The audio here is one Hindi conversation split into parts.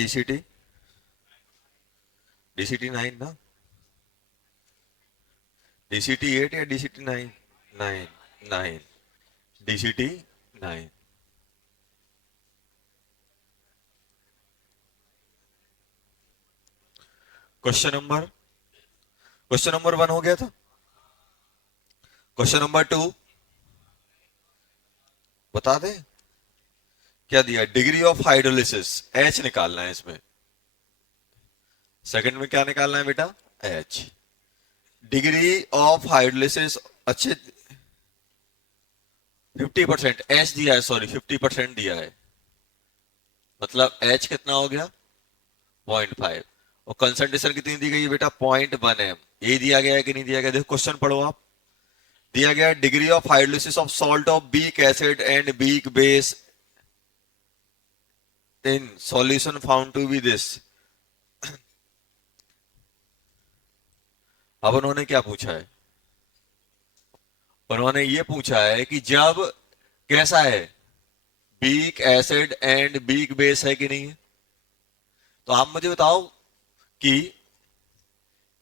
डीसीटी, डीसीटी 9 ना, डीसीटी 8 या डीसीटी 9? 9, 9, डीसीटी 9। क्वेश्चन नंबर 1 हो गया था। क्वेश्चन नंबर 2 बता दे, क्या दिया? डिग्री ऑफ हाइड्रोलिसिस एच निकालना है इसमें। सेकंड में क्या निकालना है बेटा? एच। डिग्री ऑफ हाइड्रोलिसिस, अच्छे 50% एच दिया है, सॉरी 50% दिया है, मतलब एच कितना हो गया? 0.5। और कंसंट्रेशन कितनी दी गई है बेटा? 0.1 m। ये दिया गया है कि नहीं दिया गया? देखो क्वेश्चन पढ़ो आप। दिया गया degree of hydrolysis of salt of weak acid and weak base in solution found to be this. अब उन्होंने क्या पूछा है? उन्होंने ये पूछा है कि जब कैसा है, week acid and weak base है कि नहीं है। तो आप मुझे बताओ कि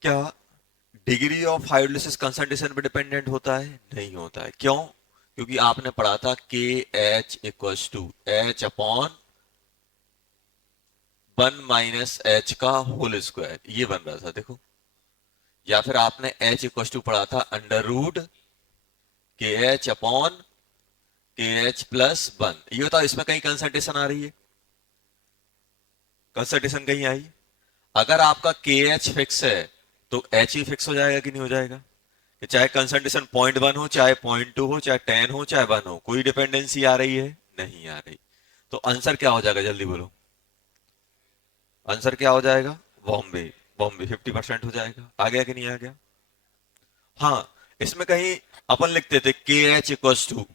क्या डिग्री ऑफ हाइड्रोलिसिस कंसंट्रेशन पे डिपेंडेंट होता है? नहीं होता है। क्यों? क्योंकि आपने पढ़ा था K h equals to h upon 1 - h का होल स्क्वायर, ये बन रहा था देखो। या फिर आपने एच इक्वल्स टू पढ़ा था अंडर रूट के एच अपॉन के एच प्लस 1। ये बताओ इसमें कहीं कंसंट्रेशन आ रही है? कंसंट्रेशन कहीं आई? अगर आपका के एच फिक्स है तो एच ही फिक्स हो जाएगा कि नहीं हो जाएगा? कि चाहे कंसंट्रेशन 0.1 हो, चाहे 0.2 हो, चाहे 10 हो, चाहे 1 हो, कोई डिपेंडेंसी आ रही है? नहीं आ रही। तो आंसर क्या हो जाएगा? जल्दी बोलो, आंसर क्या हो जाएगा? बॉम्बे। बॉम्बे 50% हो जाएगा। आ गया कि नहीं आ गया? हाँ, इसमें कहीं अपन लिखते थे K h equals to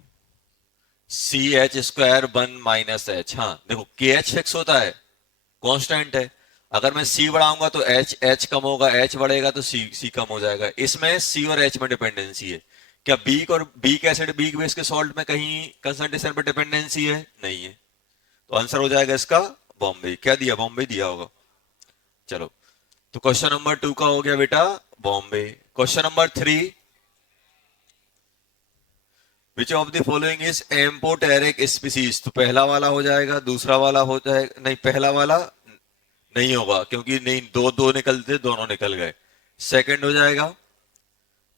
C h square 1 - h। हाँ देखो, के एच फिक्स होता है, कांस्टेंट है। अगर मैं सी बढ़ाऊंगा तो एच एच कम होगा, एच बढ़ेगा तो सी सी कम हो जाएगा। इसमें सी और एच में डिपेंडेंसी है। क्या बीक और बीक एसिड बीक बेस के सॉल्ट में कहीं कंसंट्रेशन पर डिपेंडेंसी है? नहीं है। तो आंसर हो जाएगा इसका बॉम्बे। क्या दिया? बॉम्बे दिया होगा। चलो, तो क्वेश्चन नंबर 2 का हो गया बेटा Bombay. Question number 3, which of the following is amphoteric species. तो पहला वाला हो जाएगा, दूसरा वाला हो जाएगा, नहीं पहला वाला नहीं होगा क्योंकि नहीं, दो दो निकलते, दोनों निकल गए। सेकंड हो जाएगा,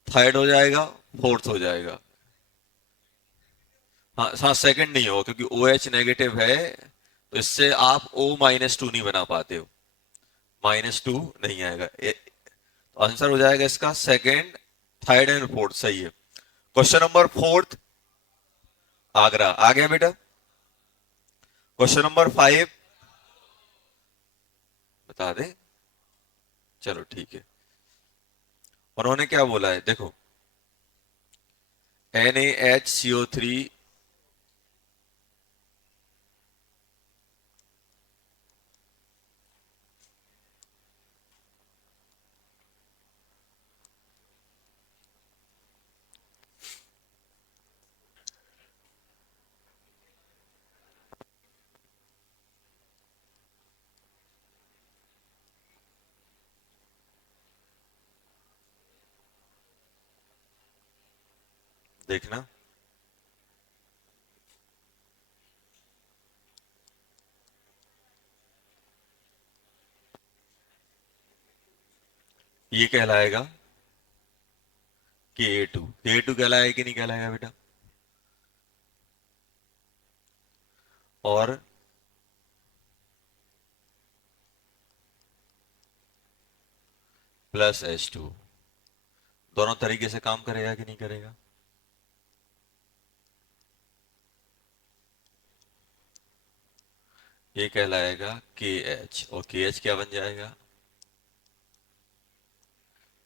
थर्ड हो जाएगा, फोर्थ हो जाएगा। हाँ हाँ, सेकंड नहीं होगा क्योंकि ओ एच नेगेटिव है, तो इससे आप O-2 नहीं बना पाते हो, -2 नहीं आएगा। तो आंसर हो जाएगा इसका सेकंड, थर्ड एंड फोर्थ, सही है। क्वेश्चन नंबर 4, आगरा आ गया बेटा। क्वेश्चन नंबर 5 बता दे, चलो ठीक है। उन्होंने क्या बोला है देखो, NaHCO3, देखना ये कहलाएगा Ka2। Ka2 कहलाएगा कि नहीं कहलाएगा बेटा? और +H2 दोनों तरीके से काम करेगा कि नहीं करेगा? ये कहलाएगा KH, और KH क्या बन जाएगा?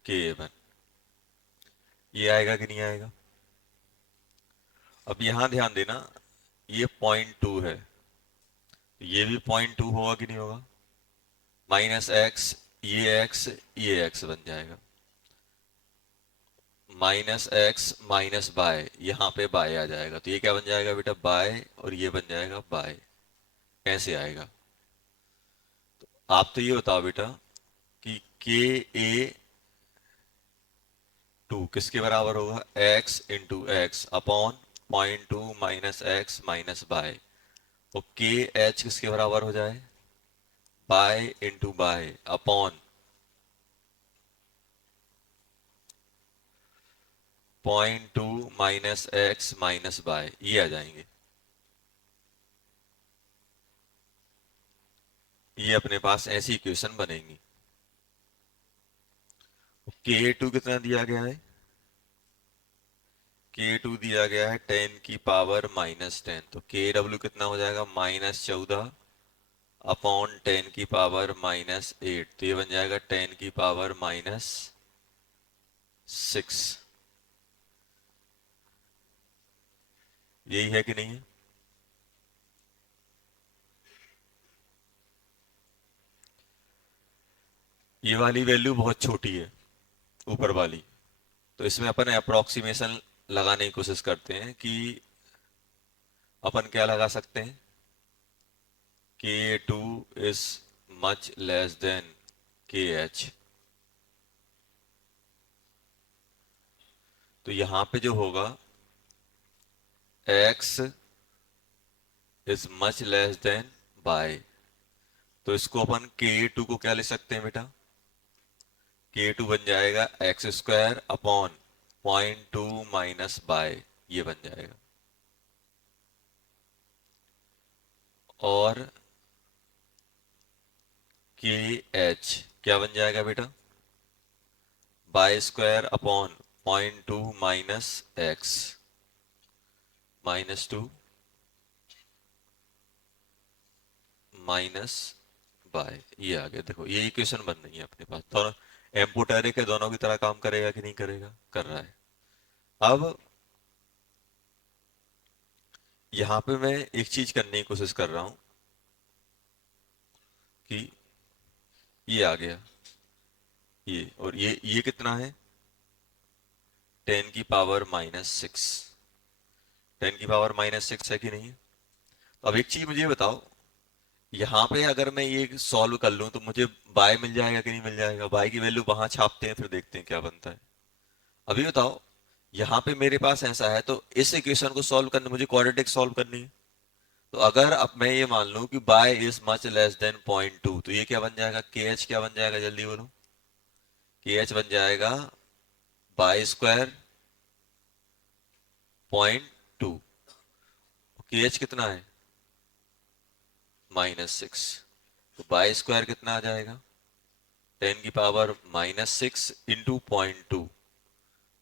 Ka1। ये आएगा कि नहीं आएगा? अब यहां ध्यान देना, ये 0.2 है, तो ये भी 0.2 होगा कि नहीं होगा? -x, ये x बन जाएगा। -x माइनस बाय, यहां पे बाय आ जाएगा, तो ये क्या बन जाएगा बेटा? बाय, और ये बन जाएगा बाय। ऐसे आएगा। आप तो ये बताओ बेटा कि के ए टू किसके बराबर होगा, x into x upon 0.2 minus x minus y, और के एच किसके बराबर हो जाए, y into y upon 0.2 minus x minus y, ये आ जाएंगे। ये अपने पास ऐसी इक्वेशन बनेंगी। के टू कितना दिया गया है, के टू दिया गया है 10 की पावर -10, तो के डब्ल्यू कितना हो जाएगा, -14 अपॉन 10 की पावर -8, तो ये बन जाएगा 10 की पावर -6। यही है कि नहीं है। ये वाली वैल्यू बहुत छोटी है, ऊपर वाली, तो इसमें अपन अप्रोक्सीमेशन लगाने की कोशिश करते हैं कि अपन क्या लगा सकते हैं, K two is much less than K h. तो यहां पे जो होगा x is much less than y, तो इसको अपन के टू को क्या ले सकते हैं बेटा, के टू बन जाएगा x square upon 0.2 minus y, ये बन जाएगा। और के एच क्या बन जाएगा बेटा, y square upon 0.2 minus x -2 minus y, ये आ गया। देखो ये इक्वेशन बन रही है अपने पास, दोनों इनपुट एरे के दोनों की तरह काम करेगा कि नहीं करेगा, कर रहा है। अब यहां पे मैं एक चीज करने की कोशिश कर रहा हूं कि ये आ गया, ये और ये कितना है, 10 की पावर -6, 10 की पावर -6 है कि नहीं है। तो अब एक चीज मुझे बताओ, यहाँ पे अगर मैं ये सॉल्व कर लूं तो मुझे बाय मिल जाएगा कि नहीं मिल जाएगा, बाय की वैल्यू वहां छापते हैं फिर देखते हैं क्या बनता है। अभी बताओ, यहाँ पे मेरे पास ऐसा है तो इस इक्वेशन को सॉल्व करने मुझे क्वाड्रेटिक सॉल्व करनी है। तो अगर अब मैं ये मान लूं कि y is much less than 0.2, तो ये क्या बन जाएगा, के एच क्या बन जाएगा, जल्दी बोलो। के एच बन जाएगा बाय स्क्वायर 0.2, के एच कितना है -6, तो बाय स्क्वायर कितना आ जाएगा, 10 की पावर -6 इंटू 0.2,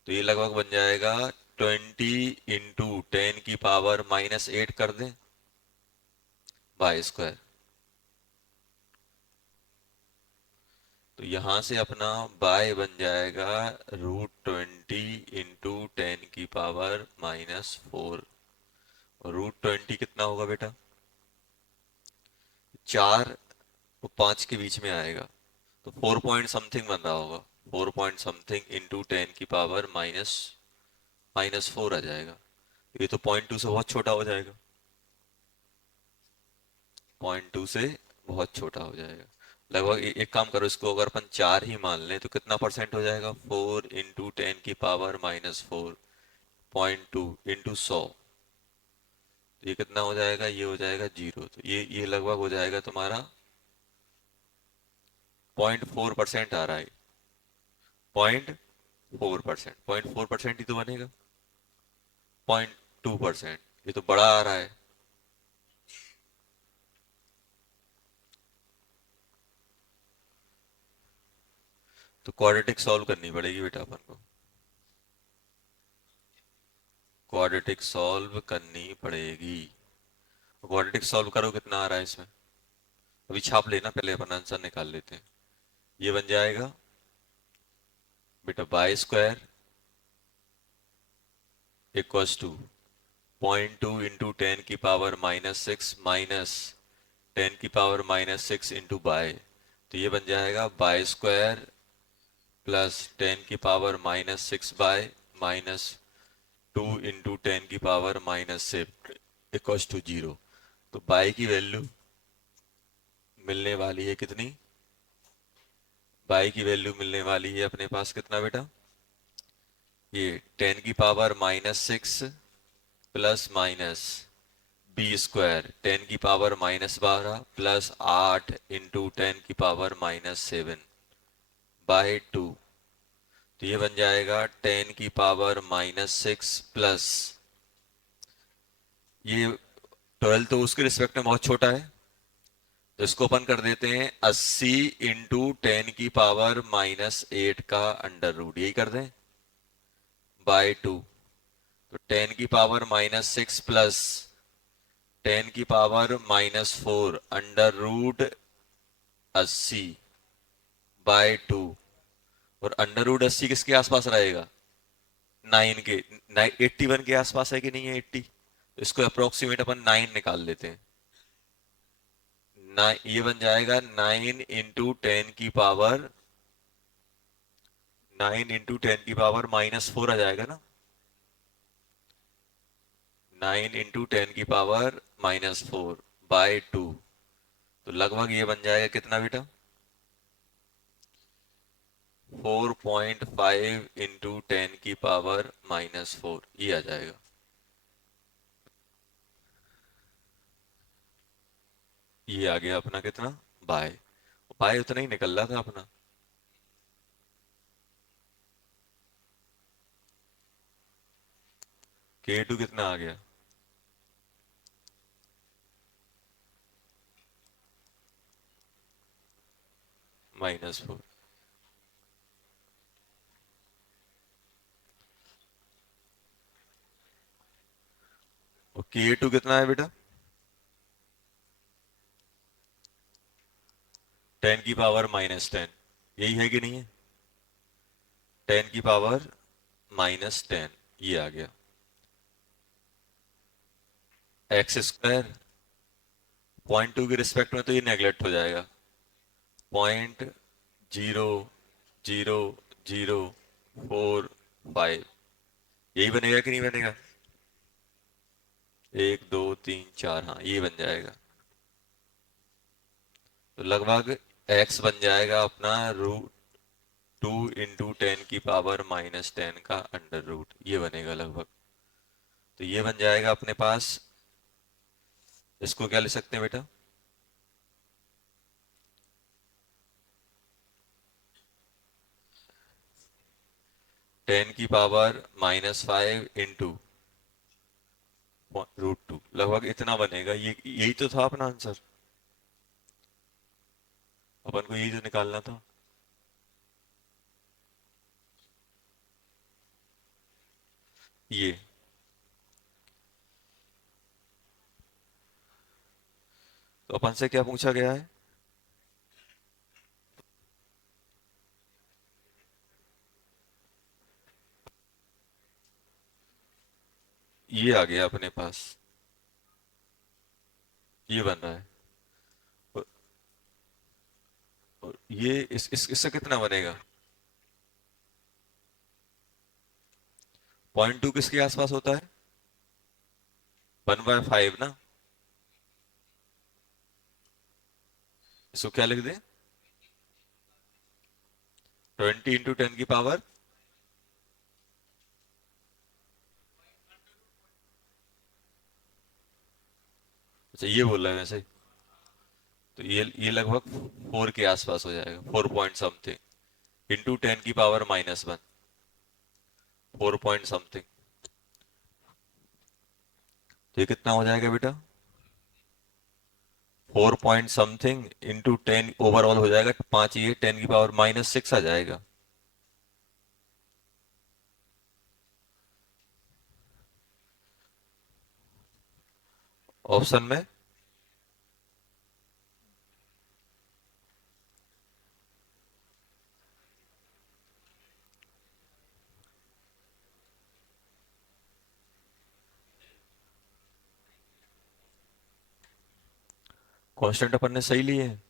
तो ये लगभग बन जाएगा 20 इंटू 10 की पावर -8 कर दें बाय स्क्वायर। तो यहां से अपना बाय बन जाएगा √20 इंटू 10 की पावर -4। √20 कितना होगा बेटा, 4 और 5 के बीच में आएगा, तो 4 पॉइंट समथिंग बन रहा होगा, 4 पॉइंट समथिंग इंटू 10 की पावर -4 आ जाएगा। ये तो 0.2 से बहुत छोटा हो जाएगा, 0.2 से बहुत छोटा हो जाएगा। लगभग एक काम करो, इसको अगर अपन 4 ही मान लें तो कितना परसेंट हो जाएगा, 4 इंटू 10 की पावर -4, 0.2 इंटू 100, तो ये कितना हो जाएगा, ये हो जाएगा 0, तो ये लगभग हो जाएगा तुम्हारा 0.4% आ रहा है, 0.4%, 0.4% ही तो बनेगा, 0.2%, ये तो बड़ा आ रहा है। तो क्वाड्रेटिक सॉल्व करनी पड़ेगी बेटा अपन को, क्वाड्रेटिक सॉल्व करनी पड़ेगी। क्वाड्रेटिक सॉल्व करो, कितना आ रहा है इसमें, अभी छाप लेना, पहले अपन आंसर निकाल लेते हैं। ये बन जाएगा बेटा y square equals to 0.2 into 10 की पावर -6 माइनस 10 की पावर -6 इंटू बाय, तो ये बन जाएगा बाय स्क्वायर प्लस 10 की पावर -6 बाय -2 इंटू 10 की पावर -6 इक्वल्स टू 0। तो बाय की वैल्यू मिलने वाली है कितनी, बाई की वैल्यू मिलने वाली है अपने पास कितना बेटा, ये 10⁻⁻6 plus minus b² 10⁻⁻12 plus 8 into 10⁻⁻7 by 2। तो ये बन जाएगा 10⁻⁻6 प्लस, ये 12 तो उसके रिस्पेक्ट में बहुत छोटा है, तो इसको अपन कर देते हैं 80 इंटू 10⁻⁻8 का अंडर रूट, यही कर दें बाय 2। तो 10⁻⁻6 प्लस 10⁻⁻4 अंडर रूट 80 बाय 2। और अंडर रूट 80 किसके आसपास रहेगा, 9 के, 81 के आसपास है कि नहीं है 80, तो इसको अप्रोक्सीमेट अपन 9 निकाल लेते हैं। ये बन जाएगा 9 इंटू 10⁻⁻4 आ जाएगा ना, 9 इंटू 10⁻⁻4 बाय 2। तो लगभग ये बन जाएगा कितना बेटा, 4.5 इंटू 10⁻⁻4, ये आ जाएगा। ये आ गया अपना कितना, बाय, बाय उतना ही निकल रहा था अपना। K2 कितना आ गया, -4। और K2 कितना है बेटा, 10⁻⁻10, यही है कि नहीं है, 10⁻⁻10, ये आ गया। x² 0.2 के रिस्पेक्ट में तो ये नेगलेक्ट हो जाएगा, 0.0005, यही बनेगा कि नहीं बनेगा, 1 2 3 4, हाँ ये बन जाएगा। तो लगभग x बन जाएगा अपना √2 इंटू 10⁻⁻10 का अंडर रूट, ये बनेगा लगभग। तो ये बन जाएगा अपने पास, इसको क्या ले सकते हैं बेटा, 10⁻⁻5 इंटू √2, लगभग इतना बनेगा। ये यही तो था अपना आंसर, अपन को यही तो निकालना था। ये तो अपन से क्या पूछा गया है, ये आ गया अपने पास, ये बन रहा है। और, और ये इससे कितना बनेगा, 0.2 किसके आसपास होता है, 1/5 ना, इसको क्या लिख दे, 20 इंटू 10⁻, अच्छा ये बोल रहा है वैसे, तो ये लगभग 4 के आसपास हो जाएगा, 4 point something into 10⁻⁻1, 4 point something. तो ये कितना हो जाएगा बेटा, 4 पॉइंट समथिंग इंटू 10 ओवरऑल हो जाएगा 5, ये 10⁻⁻6 आ जाएगा। ऑप्शन में कांस्टेंट अपन ने सही लिए है,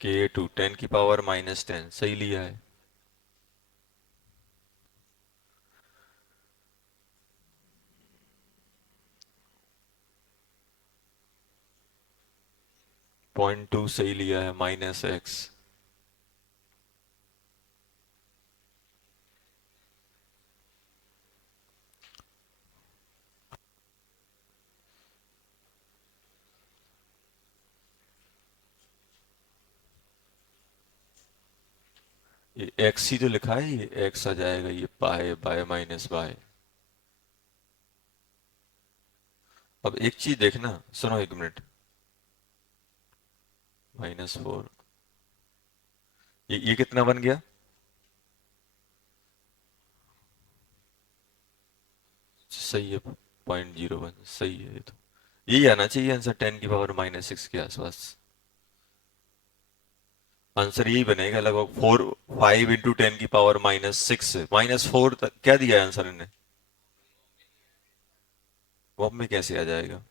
K2 10⁻⁻10 सही लिया है। 0.2 सही लिया है, -x। ये x ही तो लिखा है, ये x आ जाएगा, ये पाए बाय माइनस बाय। अब एक चीज देखना, सुनो एक मिनट, -4, ये कितना बन गया? सही है, 0.01 सही है। ये तो यही आना चाहिए आंसर, 10⁻⁻6 के आसपास आंसर यही बनेगा लगभग। 5 × 10⁻⁻6, -4 तक क्या दिया है आंसर इन्हें? वो में कैसे आ जाएगा?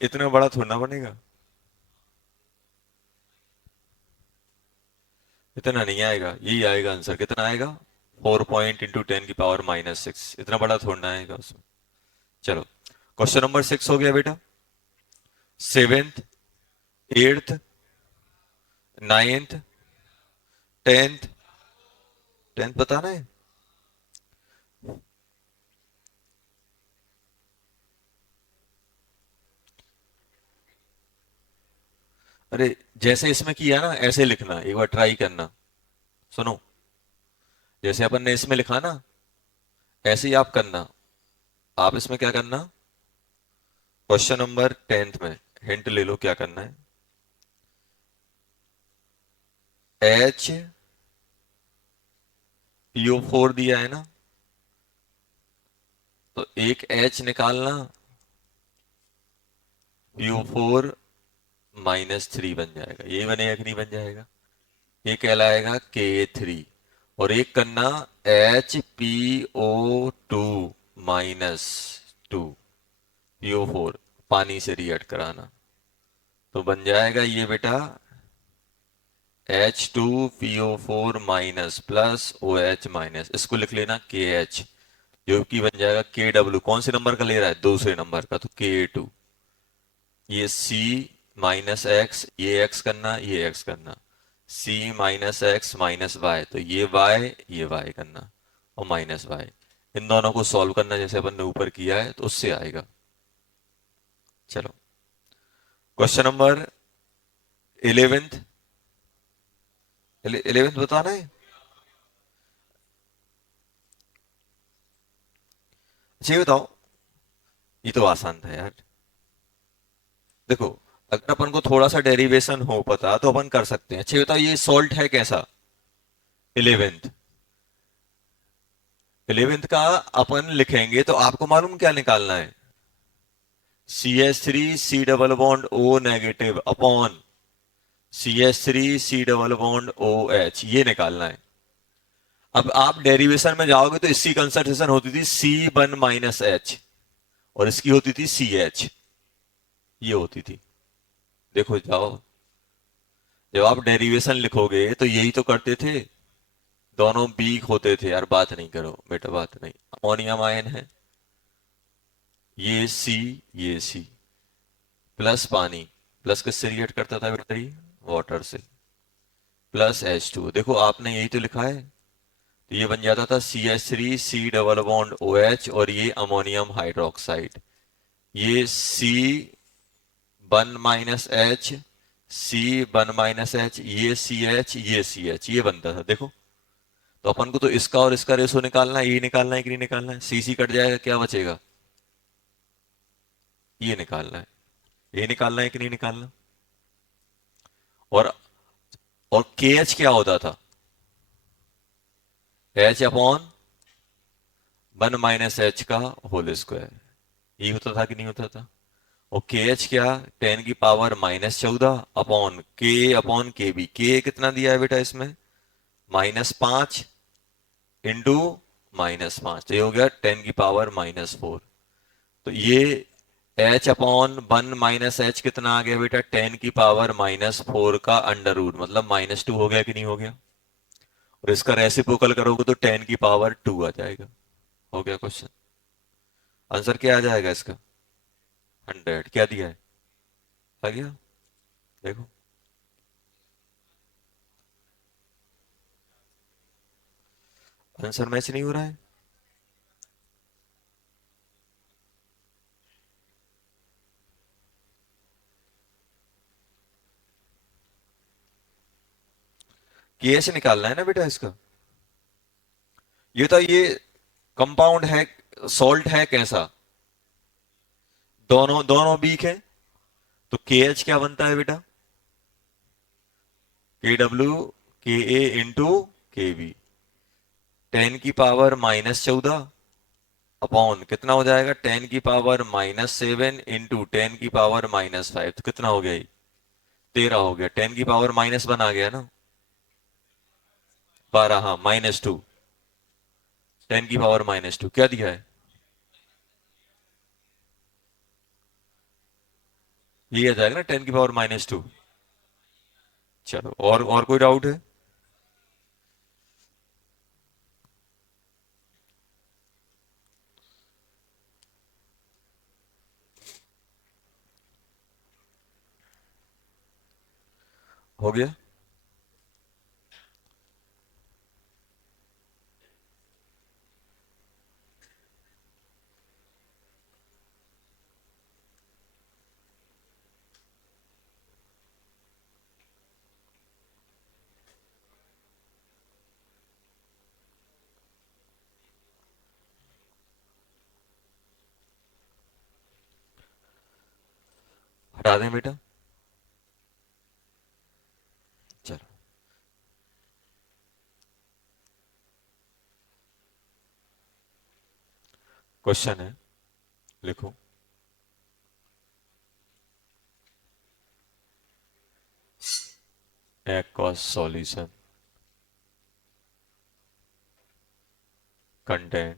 इतना बड़ा थोड़ा बनेगा, इतना नहीं आएगा, यही आएगा आंसर। कितना आएगा? 4 पॉइंट इंटू 10⁻⁻6, इतना बड़ा थोड़ा आएगा उसमें। चलो, क्वेश्चन नंबर 6 हो गया बेटा। 7th, 8th, 9th, 10th, 10th बताना है। अरे जैसे इसमें किया ना, ऐसे लिखना, एक बार ट्राई करना। सुनो, जैसे अपन ने इसमें लिखा ना, ऐसे ही आप करना। आप इसमें क्या करना, क्वेश्चन नंबर 10th में हिंट ले लो क्या करना है। HPO4 दिया है ना, तो एक H निकालना, PO4-3 बन जाएगा। ये बनेगा कि नहीं बन जाएगा? ये कहलाएगा K3। और एक करना HPO2-2, PO4 पानी से रिएक्ट कराना, तो बन जाएगा ये बेटा H2PO4- प्लस OH-। इसको लिख लेना KH, जो कि बन जाएगा KW। कौन से नंबर का ले रहा है? दूसरे नंबर का, तो K2। ये C-X, ये X करना, ये X करना, C-X-Y, तो ये Y, ये Y करना, और -Y। इन दोनों को सॉल्व करना जैसे अपन ने ऊपर किया है, तो उससे आएगा। चलो, क्वेश्चन नंबर 11th, 11th बताना है। अच्छा ये बताओ, ये तो आसान था यार। देखो, अगर अपन को थोड़ा सा डेरिवेशन हो पता तो अपन कर सकते हैं। अच्छा ये बताओ, ये सॉल्ट है कैसा? 11th, 11th का अपन लिखेंगे तो आपको मालूम क्या निकालना है? CH3 C double bond O negative upon CH3 C double bond OH, ये निकालना है। अब आप डेरिवेशन में जाओगे तो इसकी कंसंट्रेशन होती थी C1-H, और इसकी होती थी CH, ये होती थी। देखो जाओ, जब आप डेरिवेशन लिखोगे तो यही तो करते थे। दोनों बीक होते थे यार, बात नहीं करो बेटा, बात नहीं। अमोनियम आयन है, ये C, ये C, प्लस पानी, प्लस किससे रिएक्ट करता था बेटा? ये वाटर से, प्लस H2। देखो आपने यही तो लिखा है, तो ये बन जाता था CH3 C double bond OH, और ये अमोनियम हाइड्रोक्साइड, ये C1-H, C1-H, ये CH, ये CH, ये बनता था। देखो, तो अपन को तो इसका और इसका रेशो निकालना है, ये निकालना है कि नहीं निकालना है? CC कट जाएगा, क्या बचेगा? ये निकालना है। ये निकालना है कि नहीं निकालना? और और KH क्या होता था? H/1-H का होल स्क्वायर, ये होता था कि नहीं होता था? और KH क्या? 10⁻⁻14 अपॉन K/KB। K कितना दिया है बेटा इसमें? -5 इंटू -5, तो ये हो गया 10⁻⁻4। तो ये H/1-H कितना आ गया बेटा? 10⁻⁻4 का अंडर रूट, मतलब -2 हो गया कि नहीं हो गया? और इसका रेसिप्रोकल करोगे तो 10⁻2 आ जाएगा। हो गया क्वेश्चन। आंसर क्या आ जाएगा इसका? 100 क्या दिया है? आ गया, देखो। आंसर मैच नहीं हो रहा है। केएच निकालना है ना बेटा इसका। ये तो ये कंपाउंड है, सॉल्ट है कैसा? दोनों दोनों वीक है। तो केएच क्या बनता है बेटा? KW KA into KB। 10 की पावर -14 अपॉन कितना हो जाएगा? 10 की पावर-7 इंटू 10 की पावर-5। तो कितना हो गया ये? 13 हो गया। 10 की पावर-1 आ गया ना। 12, हाँ, -2। 10 की पावर-2 क्या दिया है? ये आ जाएगा ना 10 की पावर-2। चलो, और कोई डाउट है? हो गया। हटा दें बेटा? चलो, क्वेश्चन है, लिखो। aqueous solution contain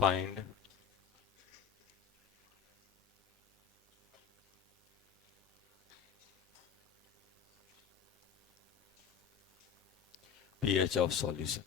find pH of solution।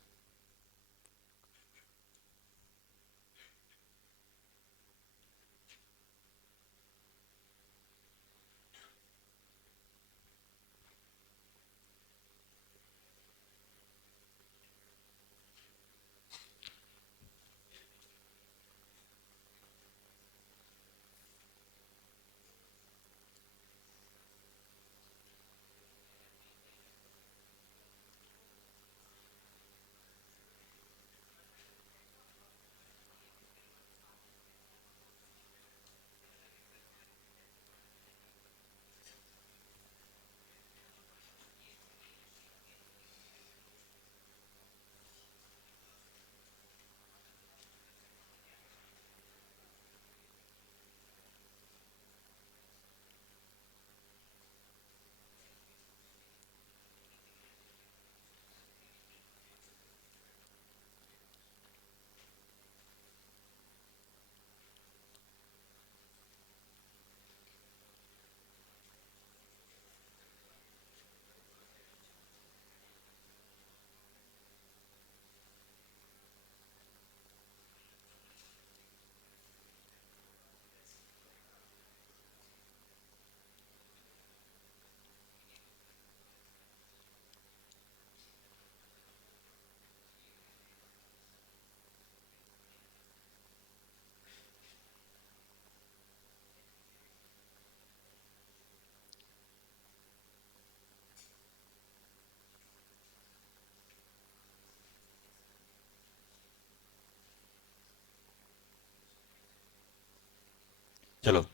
चलो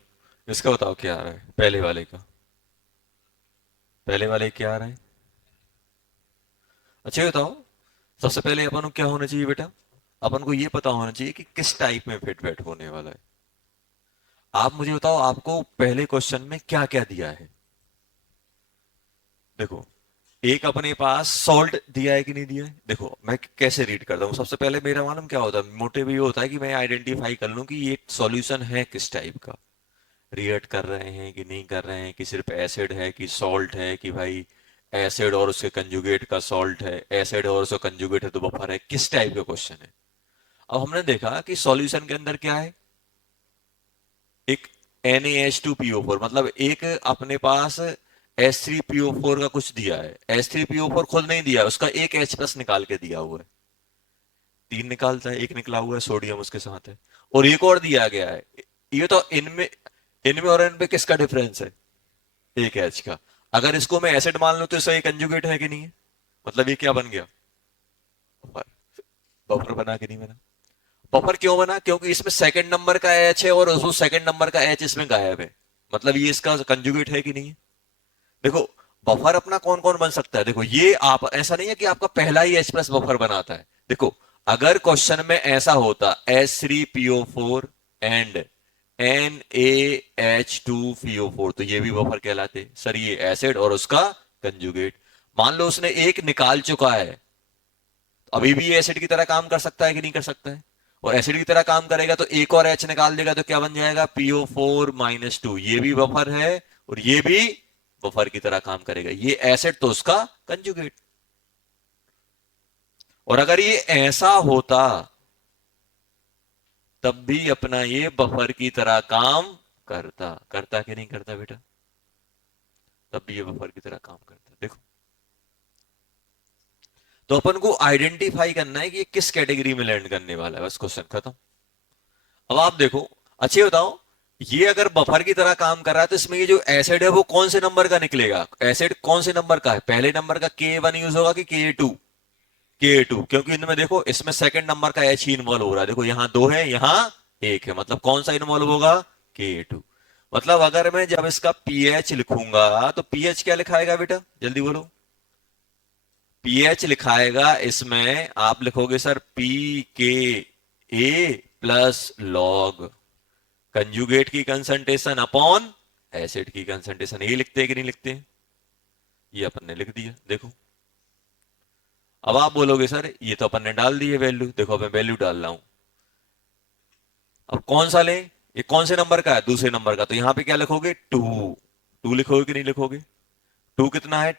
इसका बताओ क्या आ रहा है, पहले वाले का। पहले वाले क्या आ रहा है? अच्छा ये बताओ, सबसे पहले अपन को क्या होना चाहिए बेटा? अपन को ये पता होना चाहिए कि किस टाइप में फिट बैट होने वाला है। आप मुझे बताओ, आपको पहले क्वेश्चन में क्या क्या दिया है? देखो, एक अपने पास सॉल्ट दिया है कि नहीं दिया है? देखो मैं कैसे रीड करता हूँ, सबसे पहले मेरा मालूम क्या होता है, मोटिव ये होता है कि मैं आइडेंटिफाई कर लूं कि ये सॉल्यूशन है किस टाइप का। रिएक्ट कर रहे हैं कि नहीं कर रहे हैं, कि सिर्फ एसिड है कि सॉल्ट है, कि भाई एसिड और उसके कंजुगेट का सॉल्ट है, एसिड और उसका कंजुगेट है तो बफर है, किस टाइप का क्वेश्चन है। अब हमने देखा कि सॉल्यूशन के अंदर क्या है, एक NaH2PO4, मतलब एक अपने पास H3PO4 का कुछ दिया है। H3PO4 खुद नहीं दिया, उसका एक H प्लस निकाल के दिया हुआ है। तीन निकालता है, एक निकला हुआ है, सोडियम उसके साथ है, और एक और दिया गया है। ये तो इनमें इनमें और इनमें किसका डिफरेंस है? एक एच का। अगर इसको मैं एसिड मान लूं तो इसका ये कंजुगेट है कि नहीं है? मतलब ये क्या बन गया? बफर। बफर बना कि नहीं बना? बफर क्यों बना? क्योंकि इसमें सेकंड नंबर का एच है और उस सेकंड नंबर का एच इसमें गायब है। मतलब ये इसका कंजुगेट है कि नहीं है? देखो, बफर अपना कौन कौन बन सकता है, देखो ये आप ऐसा नहीं है कि आपका पहला ही H प्लस बफर बनाता है। देखो, अगर क्वेश्चन में ऐसा होता H3PO4 एंड NaH2PO4 तो ये भी बफर कहलाते सर, ये एसिड और उसका कंजुगेट। मान लो उसने एक निकाल चुका है, तो अभी भी ये एसिड की तरह काम कर सकता है कि नहीं कर सकता है? और एसिड की तरह काम करेगा तो एक और H निकाल देगा तो क्या बन जाएगा, PO4-2। ये भी बफर है और ये भी बफर की तरह काम करेगा, ये एसिड तो उसका कंजुगेट। और अगर ये ऐसा होता तब भी अपना ये बफर की तरह काम करता, करता कि नहीं करता बेटा? तब भी ये बफर की तरह काम करता। देखो, तो अपन को आइडेंटिफाई करना है कि ये किस कैटेगरी में लैंड करने वाला है, बस क्वेश्चन खत्म। अब आप देखो, अच्छे बताओ, ये अगर बफर की तरह काम कर रहा है तो इसमें ये जो एसिड है वो कौन से नंबर का निकलेगा? एसिड कौन से नंबर का है? पहले नंबर का Ka1 यूज होगा कि Ka2? Ka2, क्योंकि इनमें देखो इसमें सेकंड नंबर का H ही इन्वॉल्व हो रहा है। देखो यहाँ दो है, यहाँ एक है, मतलब कौन सा इन्वॉल्व होगा? Ka2। मतलब अगर मैं जब इसका पीएच लिखूंगा तो पीएच क्या लिखाएगा बेटा, जल्दी बोलो। पीएच लिखाएगा इसमें, आप लिखोगे सर Pka+log कंजुगेट की कंसंट्रेशन अपॉन एसिड की कंसंट्रेशन। ये लिखते हैं कि नहीं लिखते? ये अपन ने लिख दिया। देखो, अब आप बोलोगे सर ये तो अपन ने डाल दी है वैल्यू, देखो मैं वैल्यू डाल रहा हूं। अब कौन सा लें, ये कौन से नंबर का है? दूसरे नंबर का, तो यहां पे क्या लिखोगे? 2। 2 लिखोगे कि नहीं लिखोगे? 2 कितना है?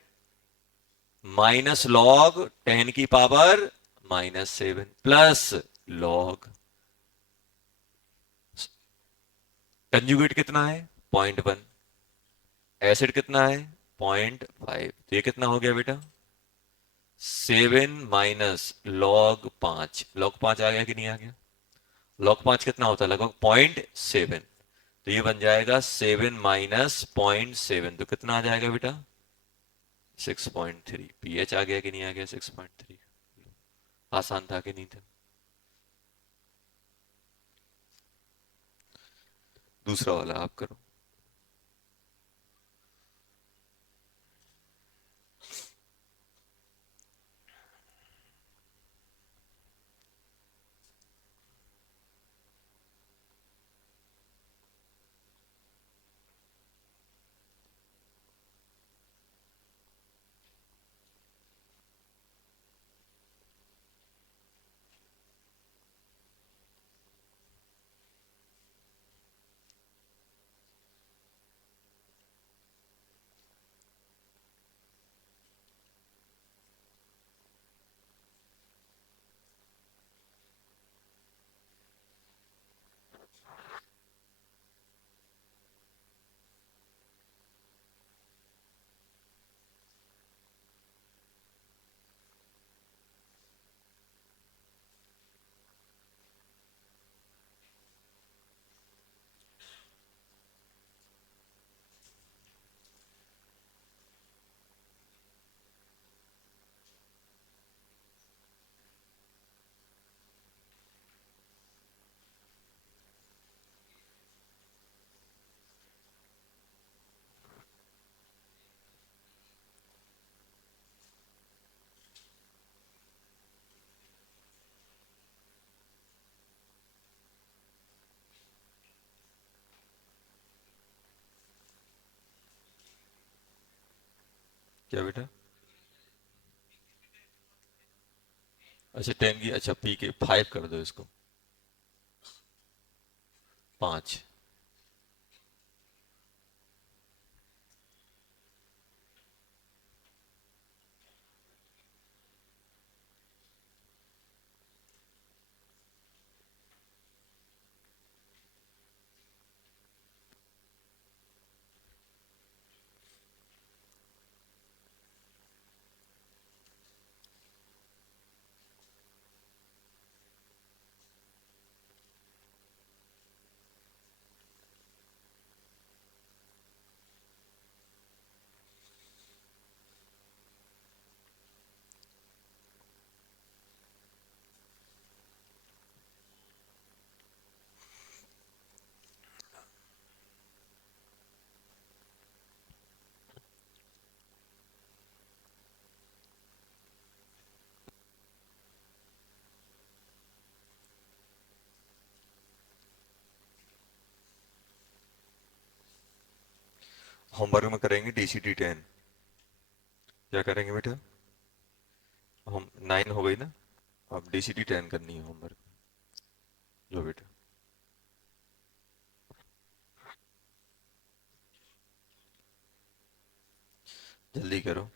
-log 10⁻⁻7 प्लस लॉग कंजुगेट कितना है? 0.1। एसिड कितना है? 0.5। तो ये कितना हो गया बेटा? 7 - log 5 आ गया कि नहीं आ गया? log 5 कितना होता है? लगभग 0.7। तो ये बन जाएगा 7 - 0.7, तो कितना आ जाएगा बेटा? 6.3। पीएच आ गया कि नहीं आ गया? 6.3। आसान था कि नहीं था? दूसरा वाला आप करो। क्या बेटा? अच्छा 10 की, अच्छा पी के 5 कर दो इसको, 5। होमवर्क में करेंगे डीसीटी 10। क्या करेंगे बेटा? हम 9 हो गई ना, अब डीसीटी 10 करनी है होमवर्क। जो बेटा, जल्दी करो।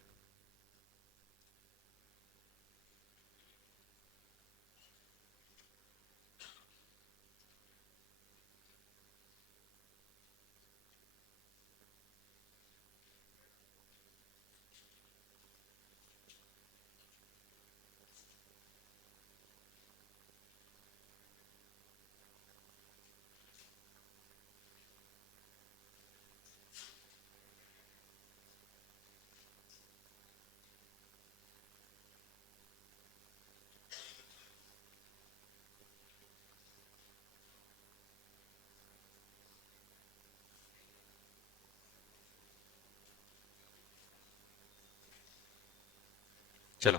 चलो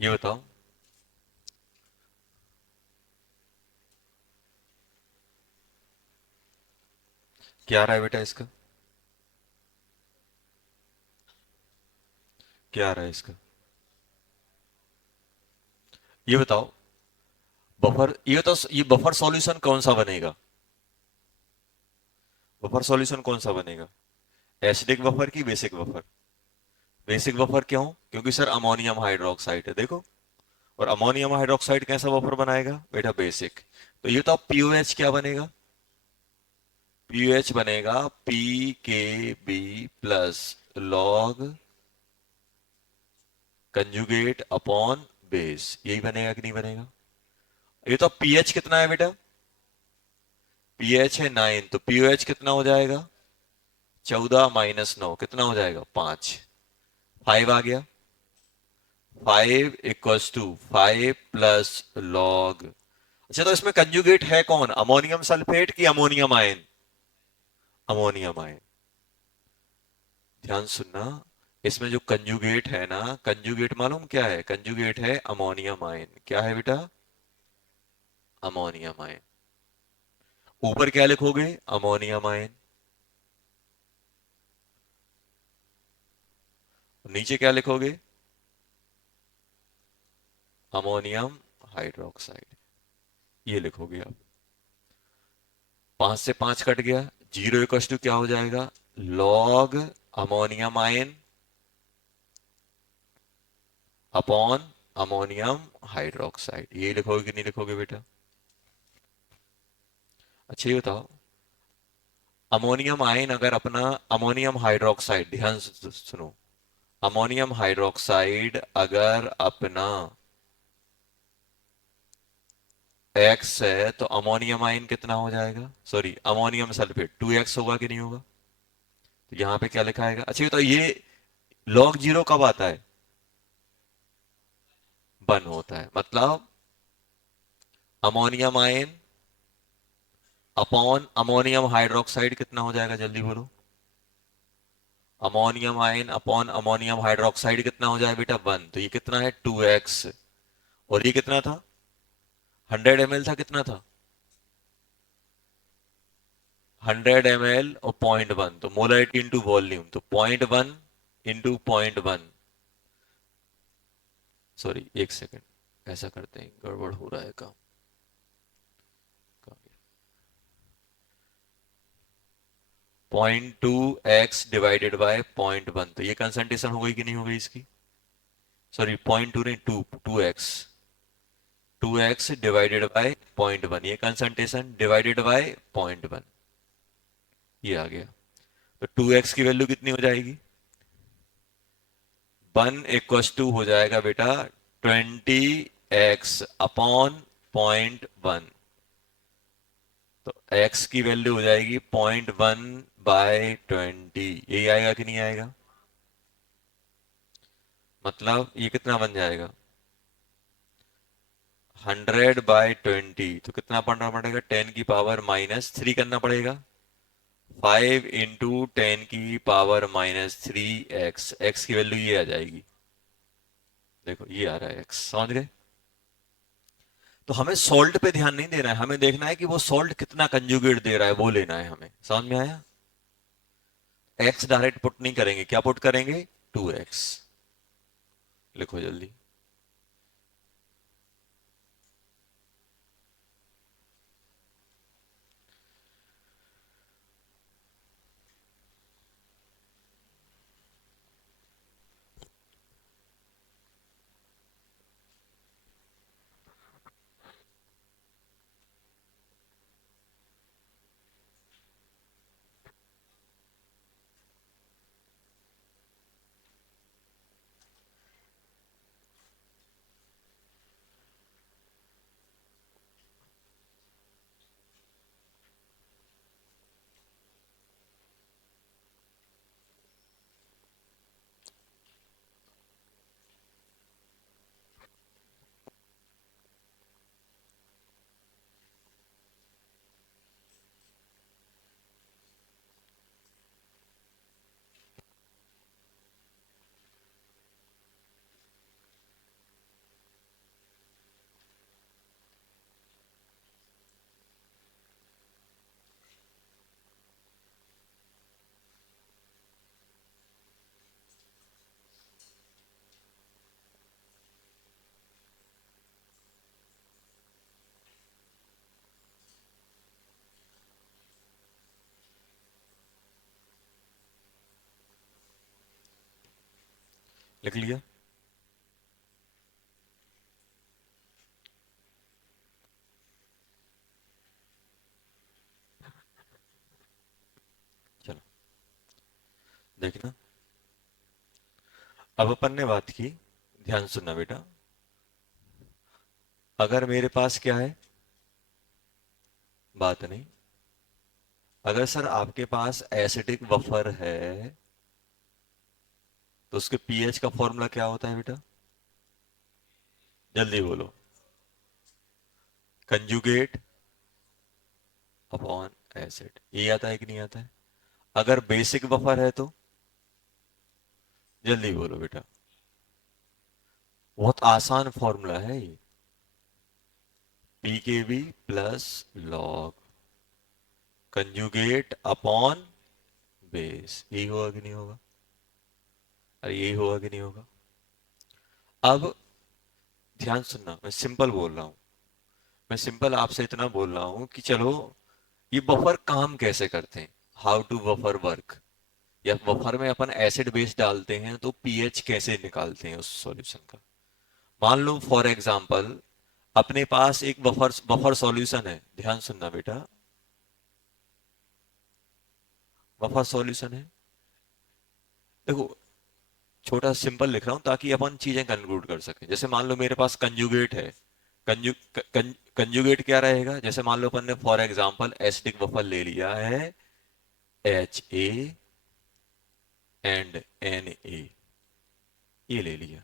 ये बताओ, क्या आ रहा है बेटा इसका? क्या आ रहा है इसका? ये बताओ, बफर, ये बफर सॉल्यूशन कौन सा बनेगा? बफर सॉल्यूशन कौन सा बनेगा? एसिडिक बफर की बेसिक बफर? बेसिक बफर क्यों? क्योंकि सर अमोनियम हाइड्रोक्साइड है, देखो। और अमोनियम हाइड्रोक्साइड कैसा बफर बनाएगा बेटा? बेसिक। तो ये तो पीओएच क्या बनेगा? पीओएच बनेगा p K b plus log conjugate upon base. यही बनेगा कि नहीं बनेगा? ये तो पीएच कितना है बेटा? पीएच है 9, तो पीओएच कितना हो जाएगा? 14 - 9 कितना हो जाएगा? 5। 5 आ गया। 5 इक्वल्स टू 5 प्लस लॉग। अच्छा, तो इसमें कंजुगेट है कौन? अमोनियम सल्फेट की अमोनियम आयन? Ammonium ion. ध्यान सुनना, इसमें जो कंजुगेट है ना, कंजुगेट मालूम क्या है? कंजुगेट है अमोनियम आयन। क्या है बेटा? Ammonium ion. ऊपर क्या लिखोगे? Ammonium ion. नीचे क्या लिखोगे? Ammonium hydroxide. ये लिखोगे आप। 5 से 5 कट गया, 0 इक्वल टू क्या हो जाएगा? Log ammonium ion upon ammonium hydroxide. ये लिखोगे कि नहीं लिखोगे बेटा? अच्छा ये बताओ, अमोनियम आयन अगर अपना, अमोनियम हाइड्रोक्साइड, ध्यान से सुनो, अमोनियम हाइड्रोक्साइड अगर अपना एक्स है तो अमोनियम आयन कितना हो जाएगा? सॉरी, अमोनियम सल्फेट 2x होगा कि नहीं होगा? तो यहां पे क्या लिखा आएगा? अच्छा, तो ये लॉग 0 कब आता है? 1 होता है। मतलब ammonium ion upon ammonium hydroxide कितना हो जाएगा? जल्दी बोलो। Ammonium ion upon ammonium hydroxide कितना हो जाए बेटा? 1। तो ये कितना है? 2x। और ये कितना था? 100 ml था। कितना था? 100 ml और 0.1, तो मोलरिटी इंटू वॉल्यूम, तो 0.1 इंटू 0.1, सॉरी एक सेकेंड, ऐसा करते हैं, गड़बड़ हो रहा है काम। 0.2x डिवाइडेड बाय 0.1, तो ये कंसंट्रेशन हो गई कि नहीं हो गई इसकी, सॉरी 0.2 नहीं, 2x, 2x डिवाइडेड बाय 0.1, ये कंसंट्रेशन डिवाइडेड बाय 0.1, ये आ गया। तो 2x की वैल्यू कितनी हो जाएगी, 1 = हो जाएगा बेटा 20x अपॉन 0.1, तो x की वैल्यू हो जाएगी 0.1/20, यही आएगा कि नहीं आएगा, मतलब ये कितना बन जाएगा 100/20, तो कितना पढ़ना पड़ेगा 10⁻³ करना पड़ेगा, 5 × 10⁻³ x की वैल्यू ये आ जाएगी, देखो ये आ रहा है x, समझ गए। तो हमें सॉल्ट पे ध्यान नहीं देना है, हमें देखना है कि वो सॉल्ट कितना कंजुगेट दे रहा है, वो लेना है हमें, समझ में आया। x डायरेक्ट पुट नहीं करेंगे, क्या पुट करेंगे 2x, लिखो जल्दी। लिख लिया, चलो देखना, अब अपन ने बात की, ध्यान सुनना बेटा, अगर मेरे पास क्या है, बात नहीं, अगर सर आपके पास एसिडिक बफर है तो उसके पीएच का फॉर्मूला क्या होता है बेटा, जल्दी बोलो, कंजुगेट अपॉन एसिड, ये आता है कि नहीं आता है। अगर बेसिक बफर है तो जल्दी बोलो बेटा, बहुत आसान फॉर्मूला है ये, pKb plus log conjugate upon base, यही होगा कि नहीं होगा, अरे यही होगा कि नहीं होगा। अब ध्यान सुनना, मैं सिंपल बोल रहा हूं, मैं सिंपल आपसे इतना बोल रहा हूं कि चलो ये बफर काम कैसे करते हैं, हाउ टू बफर वर्क, या बफर में अपन एसिड बेस डालते हैं तो पीएच कैसे निकालते हैं उस सॉल्यूशन का। मान लो फॉर एग्जांपल अपने पास एक बफर बफर सॉल्यूशन है, ध्यान सुनना बेटा, बफर सॉल्यूशन है, देखो छोटा सिंपल लिख रहा हूं ताकि अपन चीजें कंक्लूड कर सकें। जैसे मान लो मेरे पास कंजुगेट है, कंजुगेट क्या रहेगा, जैसे मान लो अपन ने फॉर एग्जांपल एसिडिक बफर ले लिया है HA एंड Na, ये ले लिया,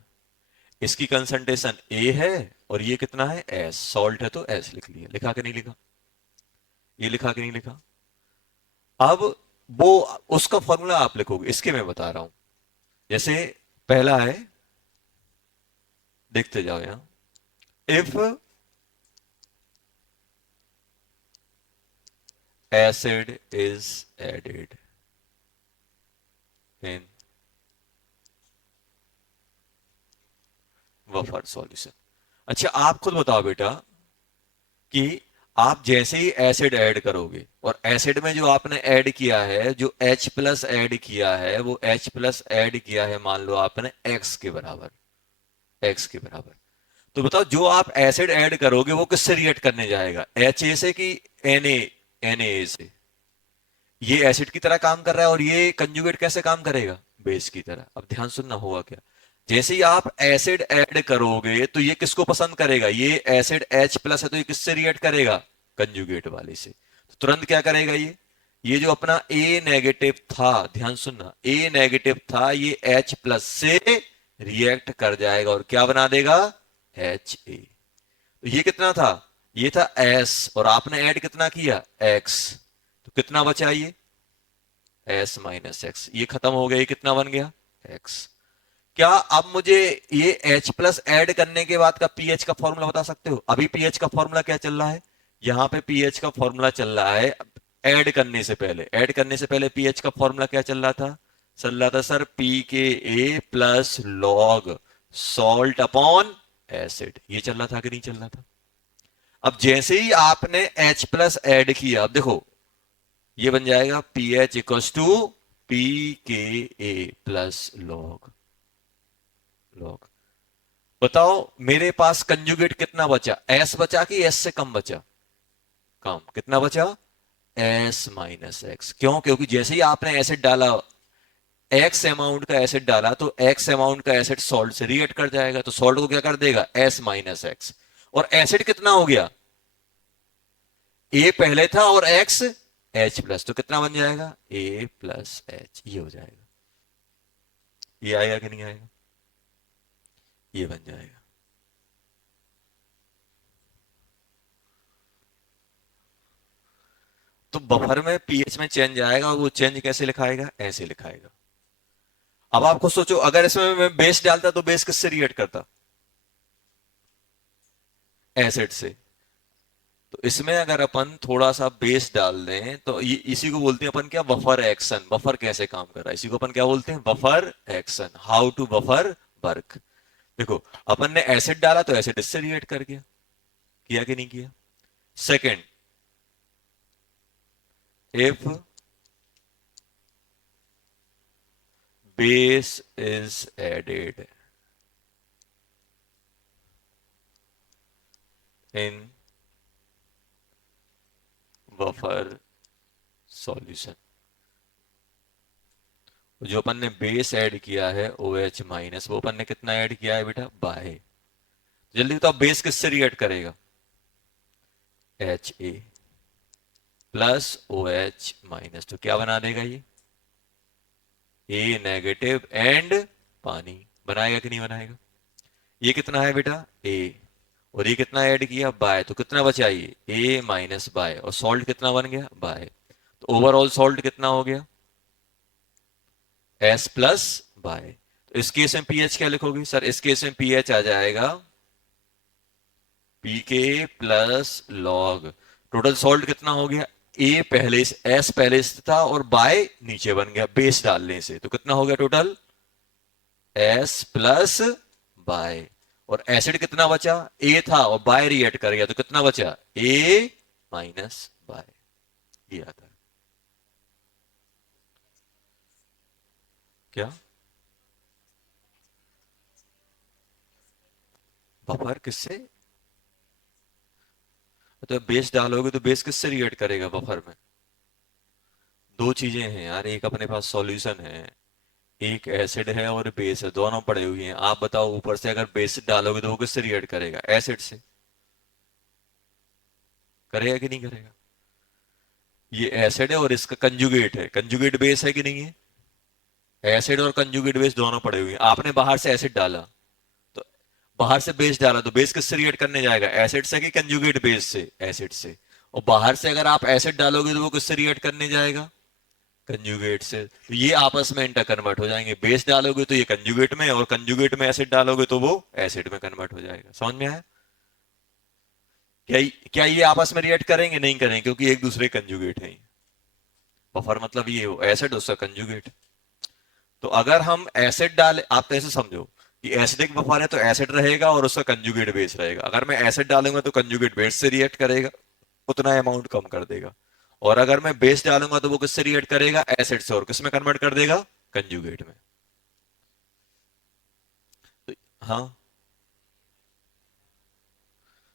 इसकी कंसंट्रेशन A है और ये कितना है S, सॉल्ट है तो S लिख लिया, लिखा कि नहीं लिखा, ये लिखा कि नहीं लिखा। अब वो उसका फॉर्मूला आप लिखोगे, इसके मैं बता रहा हूं, जैसे पहला है, देखते जाओ यहां, if acid is added in buffer solution. अच्छा आप खुद बताओ बेटा कि आप जैसे ही एसिड ऐड करोगे और एसिड में जो आपने ऐड किया है, जो H प्लस ऐड किया है, वो H प्लस ऐड किया है मान लो आपने X के बराबर, X के बराबर। तो बताओ जो आप एसिड ऐड करोगे वो किससे रिएक्ट करने जाएगा, HA से कि Na से? ये एसिड की तरह काम कर रहा है और ये कंजुगेट कैसे काम करेगा, बेस की तरह। अब ध्यान सुनना होगा क्या, जैसे ही आप एसिड ऐड करोगे तो ये किसको पसंद करेगा, ये एसिड H प्लस है तो ये किससे रिएक्ट करेगा, कंजुगेट वाले से। तो तुरंत क्या करेगा ये जो अपना A नेगेटिव था, ध्यान सुनना, A नेगेटिव था, ये H प्लस से रिएक्ट कर जाएगा और क्या बना देगा, HA। तो ये कितना था, ये था S और आपने ऐड कितना किया, X, तो कितना बचा ये S माइनस एक्स, ये खत्म हो गया, ये कितना बन गया X। क्या अब मुझे ये H प्लस ऐड करने के बाद का pH का फॉर्मूला बता सकते हो, अभी pH का फॉर्मूला क्या चल रहा है, यहां पे pH का फॉर्मूला चल रहा है ऐड करने से पहले, ऐड करने से पहले pH का फॉर्मूला क्या चल रहा था, चल रहा था sir pKa plus log salt upon acid, ये चल रहा था कि नहीं चल रहा था। अब जैसे ही आपने H प्लस ऐड किया, अब देखो ये बन जाएगा pH equals to pKa plus log, बताओ मेरे पास कंजुगेट कितना बचा, S बचा कि S से कम बचा, कम, कितना बचा S माइनस एक्स। क्यों, क्योंकि जैसे ही आपने एसिड डाला, X अमाउंट का एसिड डाला, तो X अमाउंट का एसिड सॉल्ट से रिएक्ट कर जाएगा, तो सॉल्ट को क्या कर देगा S माइनस एक्स। और एसिड कितना हो गया, A पहले था और X H प्लस, तो कितना बन जाएगा A प्लस H, ये हो जाएगा, ये आएगा कि नहीं आएगा, ये बन जाएगा। तो बफर में पीएच में चेंज आएगा, वो चेंज कैसे लिखाएगा, ऐसे लिखाएगा। अब आपको सोचो अगर इसमें मैं बेस डालता तो बेस किससे रिएक्ट करता, एसिड से। तो इसमें अगर अपन थोड़ा सा बेस डाल दें तो ये इसी को बोलते हैं अपन क्या, बफर एक्शन। बफर कैसे काम कर रहा है, इसी को अपन क्या बोलते हैं, buffer action, how to buffer work. देखो अपन ने एसिड डाला तो एसिड इससे रिएक्ट कर गया, किया कि नहीं किया। Second, if base is added in buffer solution, जो अपन ने बेस ऐड किया है OH माइनस, वो अपन ने कितना ऐड किया है बेटा, बाय। जल्दी तो बेस किससे रिएक्ट करेगा, HA प्लस OH माइनस, तो क्या बना देगा ये A नेगेटिव एंड पानी, बनाएगा कि नहीं बनाएगा। ये कितना है बेटा A, और ये कितना ऐड किया बाय, तो कितना बचा ये A माइनस बाय, और सॉल्ट कितना बन गया बाय, तो ओवरऑल सॉल्ट कितना हो गया S प्लस बाय। तो इस केस में pH क्या लिखोगे सर, इस केस में pH आ जाएगा pK plus log, total salt कितना हो गया, A पहले से, S पहले से था और बाय नीचे बन गया बेस डालने से, तो कितना हो गया टोटल S प्लस बाय। और एसिड कितना बचा, A था और बाय रिएक्ट कर गया, तो कितना बचा A माइनस बाय, ये आता है क्या, बफर किससे, तो बेस डालोगे तो बेस किससे रिएक्ट करेगा बफर में, दो चीजें हैं यार, एक अपने पास सॉल्यूशन है, एक एसिड है और बेस है, दोनों पड़े हुए हैं। आप बताओ ऊपर से अगर बेस डालोगे तो वो किससे रिएक्ट करेगा, एसिड से, करेगा कि नहीं करेगा। ये एसिड है और इसका कंजुगेट है, कंजुगेट बेस है कि नहीं है, एसिड और कंजुगेट बेस दोनों पड़े हुए हैं। आपने बाहर से एसिड डाला, तो बाहर से बेस डाला, तो बेस किससे रिएक्ट करने जाएगा, एसिड से कि कंजुगेट बेस से, एसिड से। और बाहर से अगर आप एसिड डालोगे तो वो किससे रिएक्ट करने जाएगा, कंजुगेट से। तो ये आपस में इंटर कन्वर्ट हो जाएंगे, बेस डालोगे तो ये कंजुगेट में, और कंजुगेट में एसिड डालोगे तो वो एसिड में कन्वर्ट हो जाएगा। समझ में आया, क्या क्या ये आपस में रिएक्ट करेंगे, नहीं करेंगे, क्योंकि एक दूसरे कंजुगेट है। बफर मतलब ये हो एसिड उसका कंजुगेट। तो अगर हम एसिड डाले, आप तो ऐसे समझो कि एसिडिक बफर है तो एसिड रहेगा और उसका कंजुगेट बेस रहेगा। अगर मैं एसिड डालूंगा तो कंजुगेट बेस से रिएक्ट करेगा, उतना अमाउंट कम कर देगा। और अगर मैं बेस डालूंगा तो वो किससे रिएक्ट करेगा, एसिड से, और किस में कन्वर्ट कर देगा, कंजुगेट में। तो, हाँ,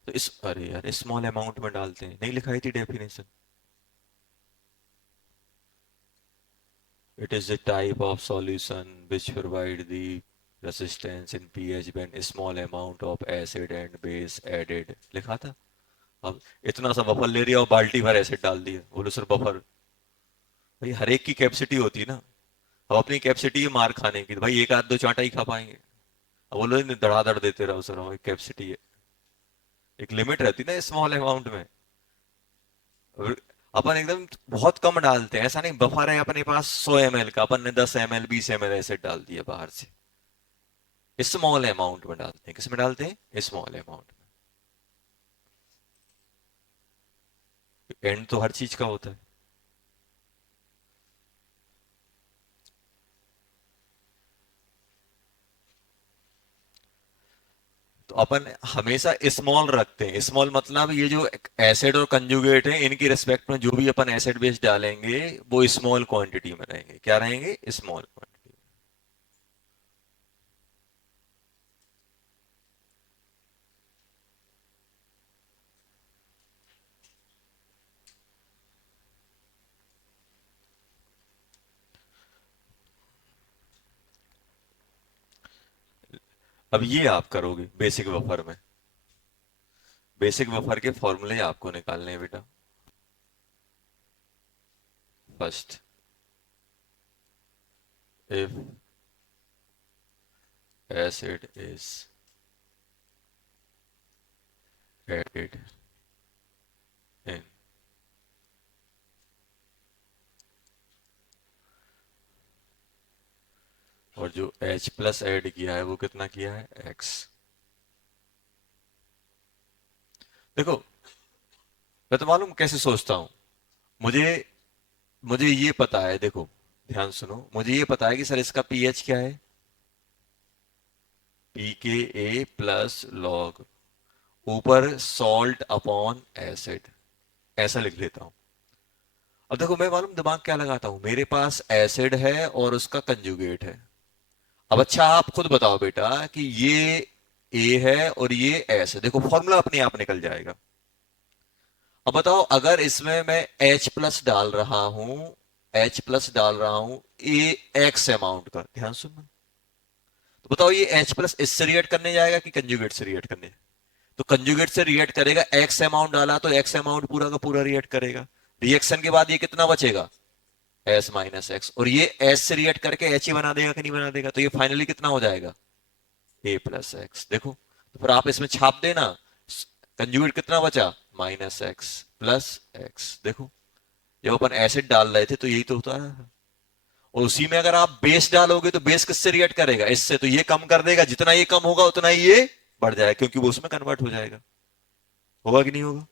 तो इस, अरे यार, स्मॉल अमाउंट में डालते हैं, नहीं लिखाई थी definition. It is the type of solution which provide the resistance in pH when a small amount of acid and base added, लिखा था। अब इतना सा बफर ले रही है और बाल्टी भर एसिड डाल दिया, बोलो सर बफर। भाई हर एक की कैपेसिटी होती है ना। अब अपनी कैपेसिटी है मार खाने की, तो भाई एक आध दो चांटा ही खा पाएंगे। अब बोलो नहीं, धड़ाधड़ देते रहो सर, भाई कैपेसिटी है, एक लिमिट रहती है ना स्मॉल अमाउंट में। और अपन एकदम बहुत कम डालते हैं, ऐसा नहीं, बफर है अपने पास 100 ml का, अपन ने 10 ml 20 ml एसिड डाल दिया बाहर से। स्मॉल अमाउंट में डालते हैं, किस में डालते हैं, स्मॉल अमाउंट में। एंड तो हर चीज का होता है। तो अपन हमेशा स्मॉल रखते हैं। स्मॉल मतलब ये जो एसिड और कंजुगेट है, इनकी रिस्पेक्ट में जो भी अपन एसिड बेस डालेंगे वो स्मॉल क्वांटिटी में रहेंगे। क्या रहेंगे, स्मॉल क्वांटिटी। अब ये आप करोगे बेसिक बफर में। बेसिक बफर के फॉर्मूले आपको निकालने हैं बेटा। First, if acid is added in और जो H प्लस ऐड किया है वो कितना किया है, X। देखो, मैं तो मालूम कैसे सोचता हूं। मुझे मुझे ये पता है, देखो ध्यान सुनो, मुझे ये पता है कि सर इसका पीएच क्या है, पी के ए प्लस लॉग, ऊपर सॉल्ट अपॉन एसिड, ऐसा लिख लेता हूं। अब देखो, मैं मालूम दिमाग क्या लगाता हूं, मेरे पास एसिड है और उसका कंजुगेट है। अब अच्छा आप खुद बताओ बेटा कि ये ए है और ये एस है, देखो फॉर्मूला अपने आप निकल जाएगा। अब बताओ, अगर इसमें मैं H प्लस डाल रहा हूं, H प्लस डाल रहा हूं ए एक्स अमाउंट का, ध्यान सुनना। तो बताओ ये H प्लस इससे रिएक्ट करने जाएगा कि कंजुगेट से रिएक्ट करने, तो कंजुगेट से रिएक्ट करेगा। एक्स अमाउंट डाला तो एक्स अमाउंट पूरा का पूरा रिएक्ट करेगा। रिएक्शन के बाद ये कितना बचेगा, एस माइनस एक्स, और ये एस से रिएक्ट करके एच ही बना देगा कि नहीं बना देगा, तो ये फाइनली कितना हो जाएगा, ए प्लस एक्स। देखो, तो फिर आप इसमें छाप देना, कंजुगेट कितना बचा, माइनस एक्स प्लस एक्स। देखो, जब अपन एसिड डाल रहे थे तो यही तो होता है। और उसी में अगर आप बेस डालोगे तो बेस किससे रिएक्ट करेगा, इससे, तो ये कम कर देगा, जितना ये कम होगा उतना ही ये बढ़ जाएगा, क्योंकि वो उसमें कन्वर्ट हो जाएगा। होगा कि नहीं होगा,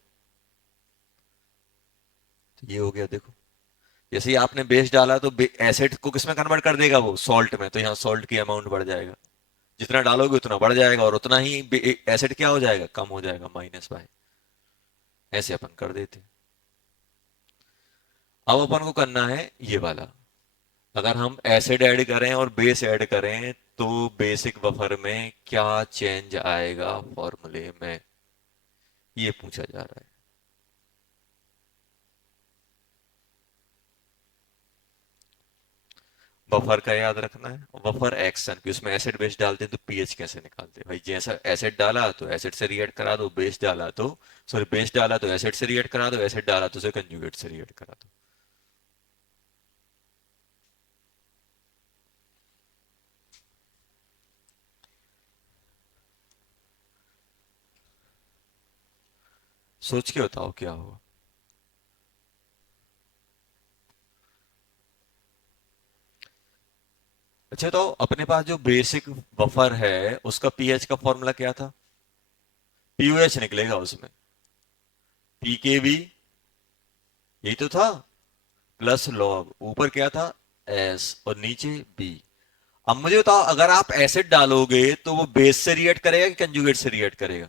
तो ये हो गया। देखो, जैसे ही आपने बेस डाला तो एसिड को किसमें कन्वर्ट कर देगा, वो सॉल्ट में, तो यहाँ सॉल्ट की अमाउंट बढ़ जाएगा। जितना डालोगे उतना बढ़ जाएगा, और उतना ही एसिड क्या हो जाएगा, कम हो जाएगा, माइनस बाय। ऐसे अपन कर देते। अब अपन को करना है ये वाला। अगर हम एसिड ऐड करें और बेस ऐड करें तो बेसिक बफर में क्या चेंज आएगा फॉर्मूले में, ये पूछा जा रहा है। बफर का याद रखना है, बफर एक्शन की, उसमें एसिड बेस डालते हैं तो पीएच कैसे निकालते हैं भाई, जैसा एसिड डाला तो एसिड से रिएक्ट करा दो, बेस डाला तो, सॉरी बेस डाला तो एसिड से रिएक्ट करा दो, एसिड डाला तो उसे कंजुगेट से रिएक्ट करा दो। सोच के बताओ क्या होगा। अच्छा, तो अपने पास जो बेसिक बफर है उसका पीएच का फॉर्मूला क्या था, पीओएच निकलेगा उसमें, पीकेबी, यही तो था, प्लस लॉग, ऊपर क्या था, एस, और नीचे बी। अब मुझे बताओ, अगर आप एसिड डालोगे तो वो बेस से रिएक्ट करेगा कि कंजुगेट से रिएक्ट करेगा?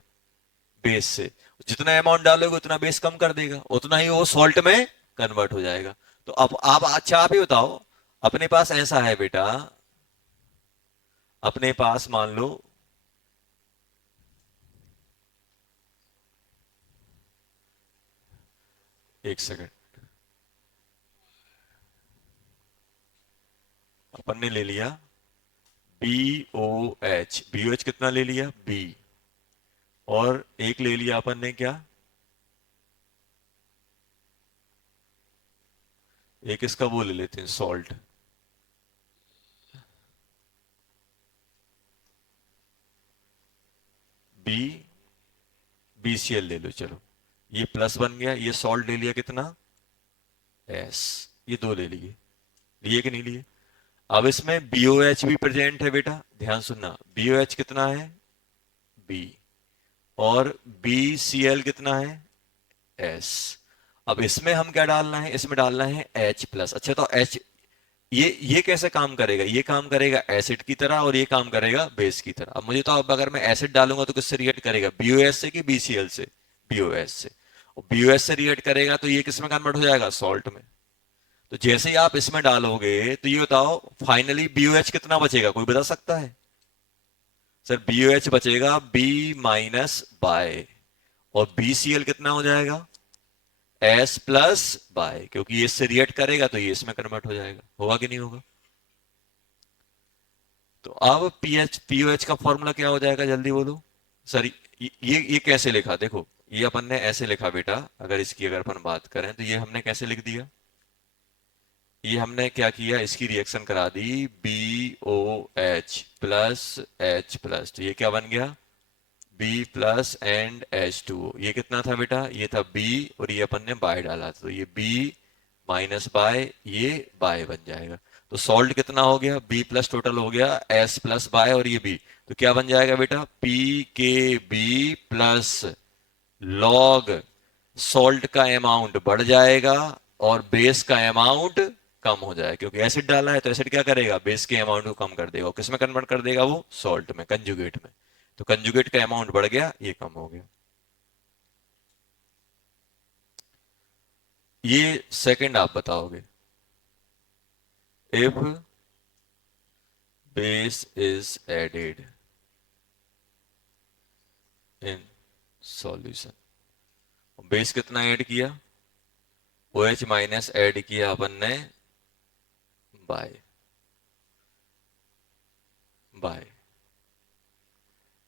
बेस से। जितना अमाउंट डालोगे उतना बेस कम कर देगा, उतना ही वो सॉल्ट में कन्वर्ट हो जाएगा। तो अब आप, अच्छा आप ही बताओ, अपने पास ऐसा है बेटा, अपने पास मान लो, एक सेकंड, अपन ने ले लिया BOH कितना ले लिया? B। और एक ले लिया अपन ने क्या, एक इसका वो ले लेते हैं सॉल्ट, बी BCl ले लो, चलो ये प्लस बन गया, ये सॉल्ट ले लिया कितना, S। ये दो ले लिए, लिए कि नहीं लिए? अब इसमें BOH भी प्रेजेंट है बेटा, ध्यान सुनना, BOH कितना है, B। और BCl कितना है, S। अब इसमें हम क्या डालना है, इसमें डालना है H प्लस। अच्छा तो H, ये कैसे काम करेगा? ये काम करेगा एसिड की तरह और ये काम करेगा बेस की तरह। अब मुझे तो, अब अगर मैं एसिड डालूंगा तो किससे रिएक्ट करेगा, BOS से कि BCl से? BOS से। और BOS से रिएक्ट करेगा तो ये किसमें कन्वर्ट हो जाएगा, सॉल्ट में। तो जैसे ही आप इसमें डालोगे तो ये बताओ फाइनली BOH कितना बचेगा, कोई बता सकता है? सर BOH बचेगा B माइनस बाय, और BCl कितना हो जाएगा, S प्लस बाय, क्योंकि ये इससे रिएक्ट करेगा तो ये इसमें कन्वर्ट हो जाएगा। होगा कि नहीं होगा? तो अब पीओएच का फॉर्मूला क्या हो जाएगा, जल्दी बोलो। सर ये कैसे लिखा, देखो ये अपन ने ऐसे लिखा बेटा, अगर इसकी अगर अपन बात करें तो ये हमने कैसे लिख दिया, ये हमने क्या किया, इसकी रिएक्शन करा दी, BOH प्लस H प्लस, तो ये क्या बन गया, B प्लस एंड H2O। ये कितना था बेटा, ये था B, और ये अपन ने बाय डाला, तो ये B माइनस बाय, ये बाय बन जाएगा। तो सॉल्ट कितना हो गया, B प्लस टोटल हो गया S प्लस बाय, और ये B, तो क्या बन जाएगा बेटा, PKB प्लस लॉग सॉल्ट का अमाउंट बढ़ जाएगा और बेस का अमाउंट कम हो जाएगा, क्योंकि एसिड डाला है तो एसिड क्या करेगा, बेस के अमाउंट को कम कर देगा, और किसमें कन्वर्ट कर देगा, वो सॉल्ट में, कंजुगेट में। तो कंजुगेट का अमाउंट बढ़ गया, ये कम हो गया। ये सेकंड आप बताओगे, if base is added in solution, base कितना ऐड किया, OH माइनस ऐड किया अपन ने बाय, बाय,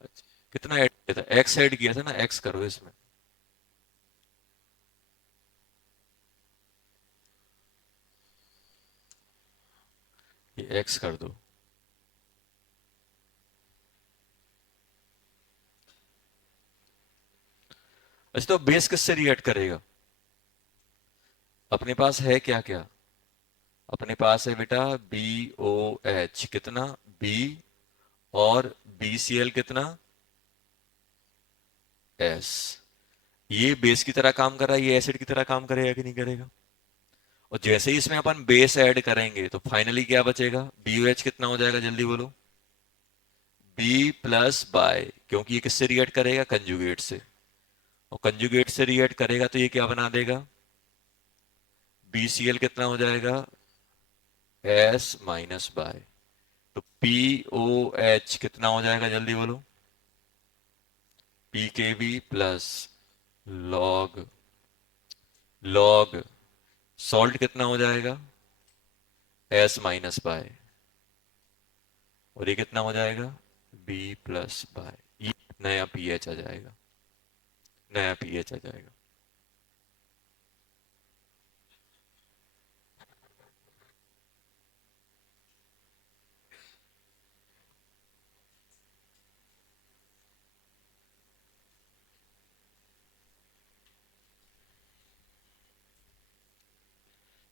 अच्छा, कितना ऐड किया था, X ऐड किया था ना, X करो इसमें, ये X कर दो। अच्छा तो बेस किससे रिएक्ट करेगा, अपने पास है क्या क्या, अपने पास है बेटा BOH कितना, B, और BCl कितना, S। ये बेस की तरह काम कर रहा है, ये एसिड की तरह काम करेगा कि नहीं करेगा? और जैसे ही इसमें अपन बेस ऐड करेंगे तो फाइनली क्या बचेगा, BOH कितना हो जाएगा, जल्दी बोलो, B प्लस बाय, क्योंकि ये किससे रिएक्ट करेगा, कंजुगेट से, और कंजुगेट से रिएक्ट करेगा तो ये क्या बना देगा, BCl कितना हो जाएगा, S माइनस बाय, तो POH कितना हो जाएगा, जल्दी बोलो, PKB plus log, log salt कितना हो जाएगा, S माइनस बाय, और ये कितना हो जाएगा, B प्लस बाय, ये नया पीएच आ जाएगा, नया पीएच आ जाएगा।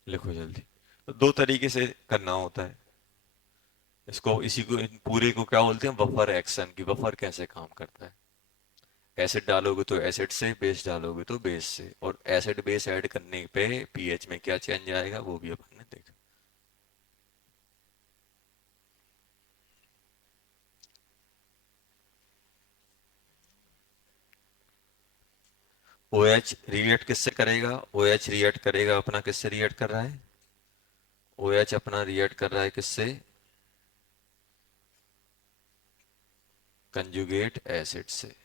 लिखो जल्दी। तो दो तरीके से करना होता है इसको, इसी को, इन पूरे को क्या बोलते हैं, बफर एक्शन की। बफर कैसे काम करता है, एसिड डालोगे तो एसिड से, बेस डालोगे तो बेस से, और एसिड बेस ऐड करने पे पीएच में क्या चेंज आएगा वो भी अपन ने देखा। ओ एच रिएक्ट किससे करेगा? ओ एच रिएक्ट करेगा अपना, किससे रिएक्ट कर रहा है? ओ एच अपना रिएक्ट कर रहा है किससे? कंजुगेट एसिड से।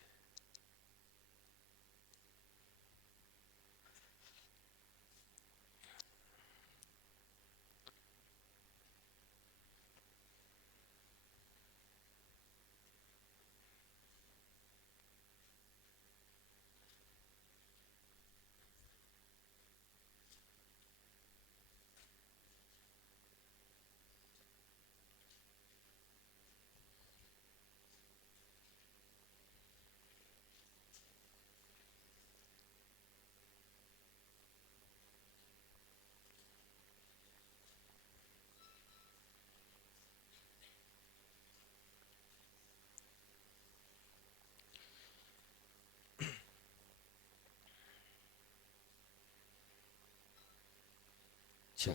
चल,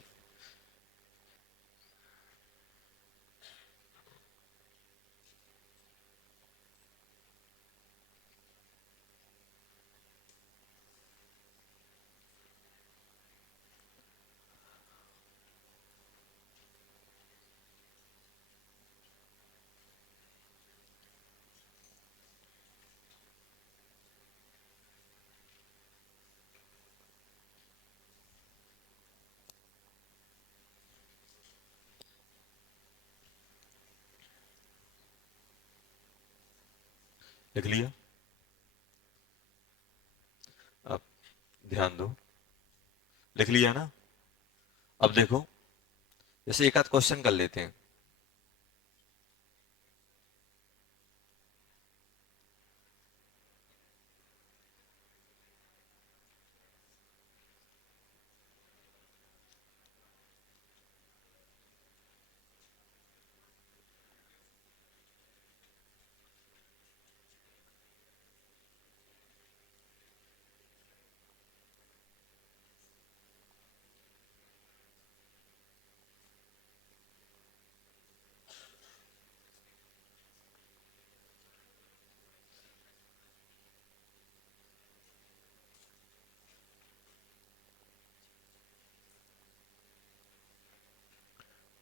लिख लिया? अब ध्यान दो, लिख लिया ना? अब देखो, जैसे एक आध क्वेश्चन कर लेते हैं।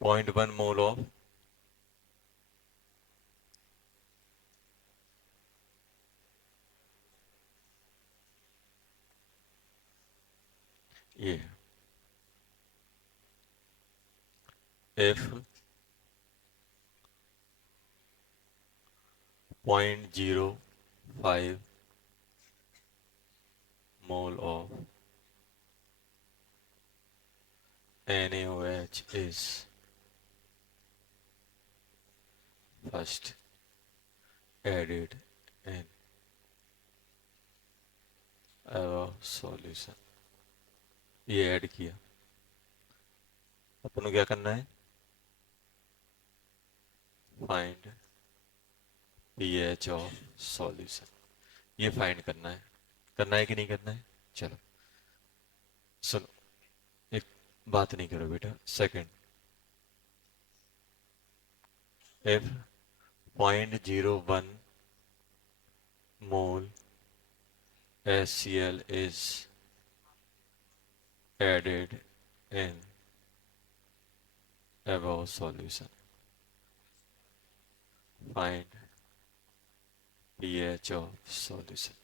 पॉइंट वन मोल ऑफ ये, F 0.05 mole of NaOH is first added in a solution। ये ऐड किया, अपन को क्या करना है? Find pH of solution. ये फाइंड करना है कि नहीं करना है? चलो सुनो, एक बात नहीं करो बेटा। Second, if 0.01 mole HCl is added in above solution, find pH of solution।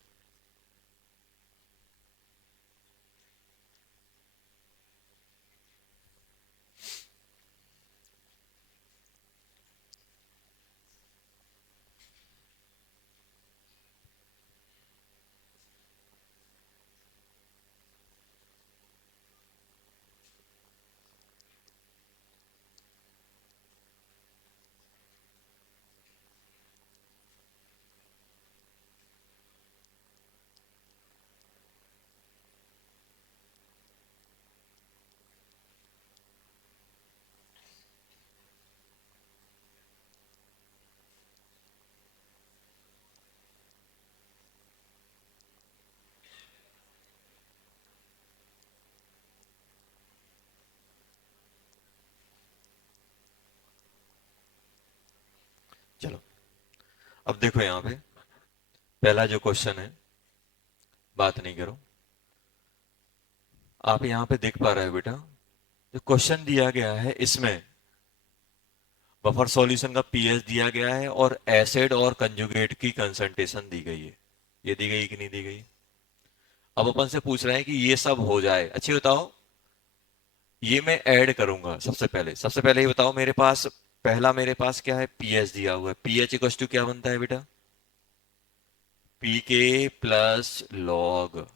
चलो अब देखो, यहां पे पहला जो क्वेश्चन है, बात नहीं करो। आप यहां पे देख पा रहे हो बेटा, जो क्वेश्चन दिया गया है इसमें बफर सॉल्यूशन का पीएच दिया गया है और एसिड और कंजुगेट की कंसंट्रेशन दी गई है। ये दी गई कि नहीं दी गई? अब अपन से पूछ रहे हैं कि ये सब हो जाए, अच्छी बताओ, ये मैं ऐड करूंगा। सबसे पहले ये बताओ, मेरे पास पहला मेरे पास क्या है, पीएच दिया हुआ है। पीएच इक्वल टू क्या बनता है बेटा? पी के प्लस लॉग,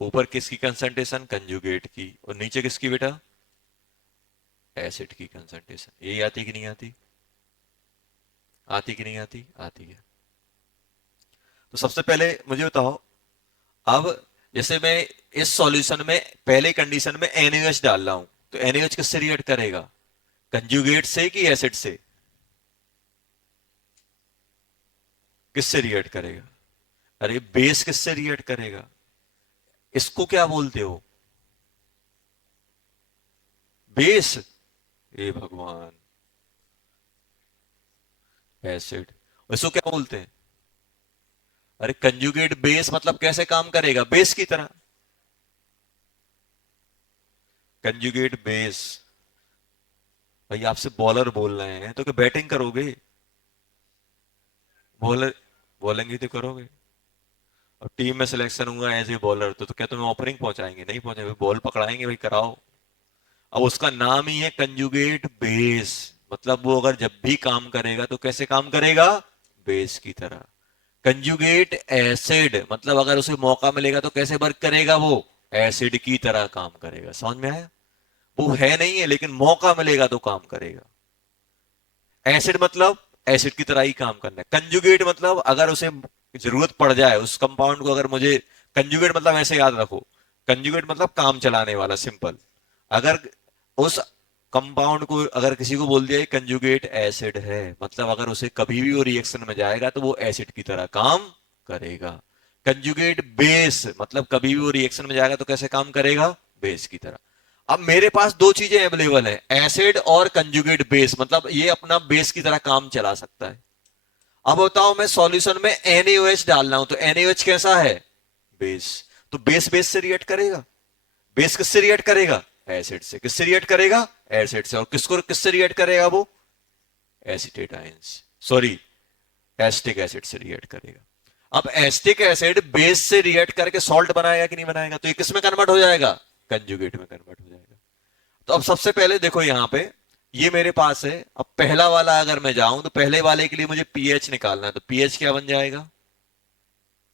ऊपर किसकी कंसंट्रेशन? कंजुगेट की, और नीचे किसकी बेटा? एसिड की कंसंट्रेशन। यही आती कि नहीं आती? आती कि नहीं आती? आती है। तो सबसे पहले मुझे बताओ, अब जैसे मैं इस सॉल्यूशन में पहले कंडीशन में NaOH डाल रहा हूं, तो NaOH किससे रिएक्ट करेगा? कंजुगेट से कि एसिड से? किससे रिएक्ट करेगा? अरे बेस किससे रिएक्ट करेगा? इसको क्या बोलते हो? बेस? ए भगवान, एसिड। इसको क्या बोलते हैं? अरे कंजुगेट बेस मतलब कैसे काम करेगा? बेस की तरह। Conjugate base. भाई आपसे बॉलर बोल रहे हैं तो क्या बैटिंग करोगे? बॉलर बोलेंगे तो करोगे। और टीम में सिलेक्शन हुआ एज ए बॉलर, तो क्या तुम्हें ओपनिंग पहुंचाएंगे? नहीं पहुंचाएंगे, बॉल पकड़ाएंगे, भाई कराओ। अब उसका नाम ही है कंजुगेट बेस, मतलब वो अगर जब भी काम करेगा तो कैसे काम करेगा? बेस की तरह। कंजुगेट एसिड मतलब अगर उसे मौका मिलेगा तो कैसे वर्क करेगा? वो एसिड की तरह काम करेगा। समझ में आया? वो है नहीं है, लेकिन मौका मिलेगा तो काम करेगा। एसिड मतलब एसिड की तरह ही काम करना है। कंजुगेट मतलब अगर उसे जरूरत पड़ जाए उस कंपाउंड को, अगर मुझे, कंजुगेट मतलब ऐसे याद रखो, कंजुगेट मतलब काम चलाने वाला, सिंपल। अगर उस कंपाउंड को अगर किसी को बोल दिया कंजुगेट एसिड है, मतलब अगर उसे कभी भी वो रिएक्शन में जाएगा तो वो एसिड की तरह काम करेगा। कंजुगेट बेस मतलब कभी भी वो रिएक्शन में जाएगा तो कैसे काम करेगा? बेस की तरह। अब मेरे पास दो चीजें अवेलेबल है, एसिड और कंजुगेट बेस, मतलब ये अपना बेस की तरह काम चला सकता है। अब बताओ, मैं सॉल्यूशन में NaOH डाल रहा हूं, तो NaOH कैसा है? बेस। तो बेस बेस से रिएक्ट करेगा। बेस किससे रिएक्ट करेगा? एसिड से। किससे रिएक्ट करेगा? एसिड से। और किसको किससे रिएक्ट करेगा वो? एसिटेटाइंस, सॉरी, एसिटिक एसिड से रिएक्ट करेगा। अब एसिटिक एसिड बेस से रिएक्ट करके सॉल्ट बनाएगा कि नहीं बनाएगा? तो ये किस में कन्वर्ट हो जाएगा? कंजुगेट में कन्वर्ट हो जाएगा। तो अब सबसे पहले देखो यहां पे, ये मेरे पास है। अब पहला वाला अगर मैं जाऊं तो पहले वाले के लिए मुझे पीएच निकालना है, तो पीएच क्या बन जाएगा?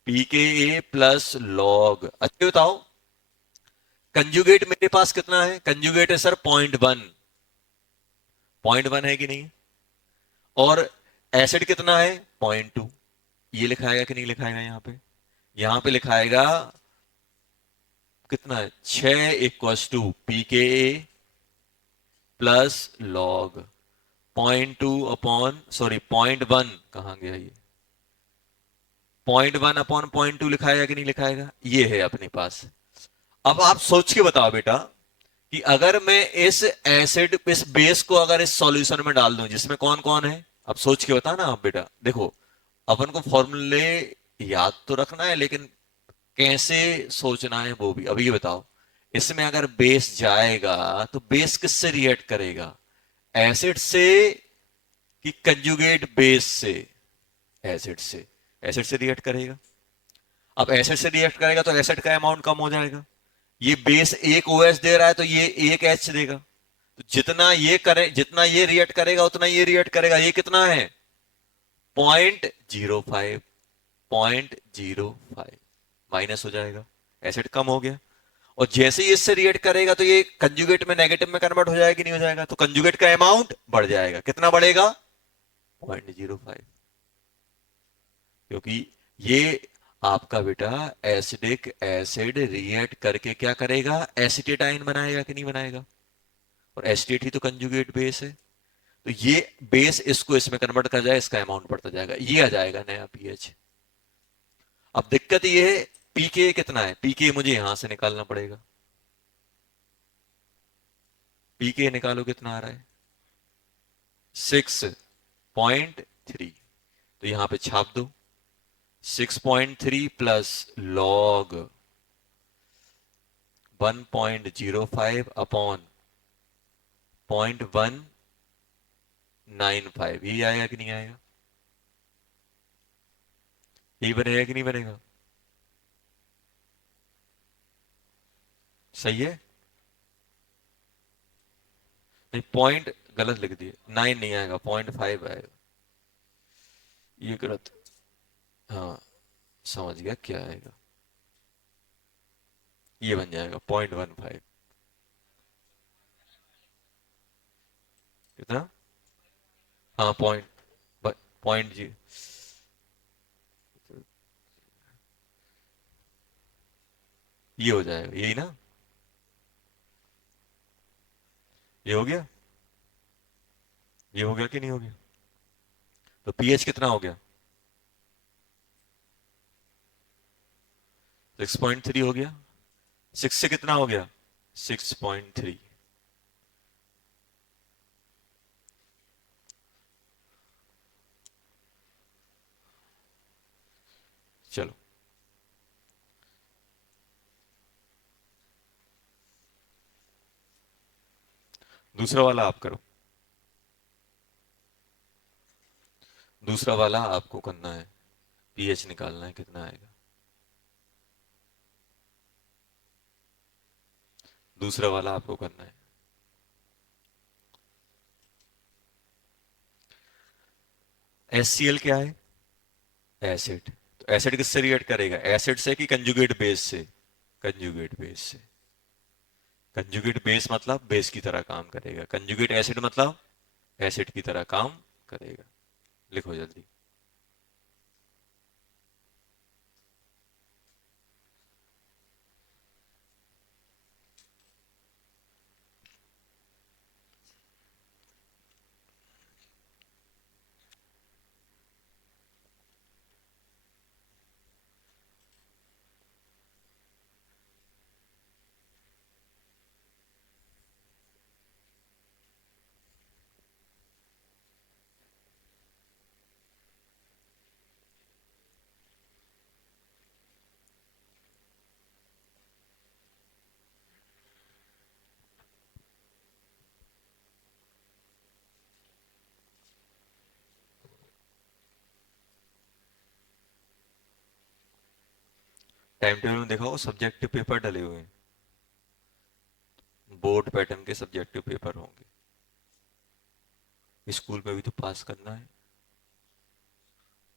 PK plus log. अच्छे बताओ, कंजुगेट मेरे पास कितना है? कंजुगेट है सर 0.1। 0.1 है कि नहीं? और एसिड कितना है? 0.2। ये लिखाएगा कि नहीं लिखाएगा? यहां पे लिखाएगा कितना है? 6 इक्वस टू पी के प्लस लॉग 0.2 अपॉन, सॉरी 0.1 कहां गया ये? 0.1 अपॉन 0.2 लिखाएगा कि नहीं लिखाएगा? ये है अपने पास। अब आप सोच के बताओ बेटा, कि अगर मैं इस एसिड, इस बेस को अगर इस सॉल्यूशन में डाल दूं जिसमें कौन कौन है, अब सोच के बता ना आप बेटा। देखो, अपन को फॉर्मूले याद तो रखना है, लेकिन कैसे सोचना है वो भी। अब ये बताओ, इसमें अगर बेस जाएगा तो बेस किससे रिएक्ट करेगा? एसिड से कि कंजुगेट बेस से? एसिड से। एसिड से रिएक्ट करेगा। अब एसिड से रिएक्ट करेगा तो एसिड का अमाउंट कम हो जाएगा। ये बेस एक OH दे रहा है तो ये एक H देगा। तो जितना ये करे, जितना ये रिएक्ट करेगा उतना ये रिएक्ट करेगा। ये कितना है? 0.05। 0.05 माइनस हो जाएगा, एसिड कम हो गया। और जैसे ही इससे रिएक्ट करेगा तो ये कंजुगेट में नेगेटिव में कन्वर्ट हो जाएगा कि नहीं हो जाएगा? तो कंजुगेट का अमाउंट बढ़ जाएगा। कितना बढ़ेगा? 0.05। क्योंकि ये आपका बेटा एसिडिक एसिड रिएक्ट करके क्या करेगा? एसिटेटाइन बनाएगा कि नहीं बनाएगा? और एसिटेट ही तो कंजुगेट बेस है। तो ये बेस इसको इसमें कन्वर्ट कर जाए, इसका अमाउंट बढ़ता जाएगा, ये आ जाएगा नया पीएच। अब दिक्कत ये है, पीके कितना है? पीके मुझे यहां से निकालना पड़ेगा। पीके निकालो, कितना आ रहा है? 6.3। तो यहां पे छाप दो, 6.3 प्लस लॉग 1.05 अपॉन 0.195, ये आएगा कि नहीं आएगा? ये बनेगा कि नहीं बनेगा? सही है? नहीं, पॉइंट गलत लिख दिए, 9 नहीं आएगा, 0.5 आएगा। ये गलत। हाँ, समझ गया क्या आएगा। ये बन जाएगा 0.15। कितना? हाँ, पॉइंट जी। ये हो जाएगा, यही ना? ये हो गया? ये हो गया कि नहीं हो गया? तो पीएच कितना हो गया? 6.3 हो गया। 6 से कितना हो गया? 6.3। चलो, दूसरा वाला आप करो। दूसरा वाला आपको करना है, पीएच निकालना है, कितना आएगा। दूसरा वाला आपको करना है। HCl क्या है? एसिड। तो एसिड किससे रिएक्ट करेगा? एसिड से कि कंजुगेट बेस से? कंजुगेट बेस से। कंजुगेट बेस मतलब बेस की तरह काम करेगा, कंजुगेट एसिड मतलब एसिड की तरह काम करेगा। लिखो जल्दी। टाइम टेबल में देखा हो सब्जेक्टिव पेपर डले हुए हैं, बोर्ड पैटर्न के सब्जेक्टिव पेपर होंगे। स्कूल में भी तो पास करना है,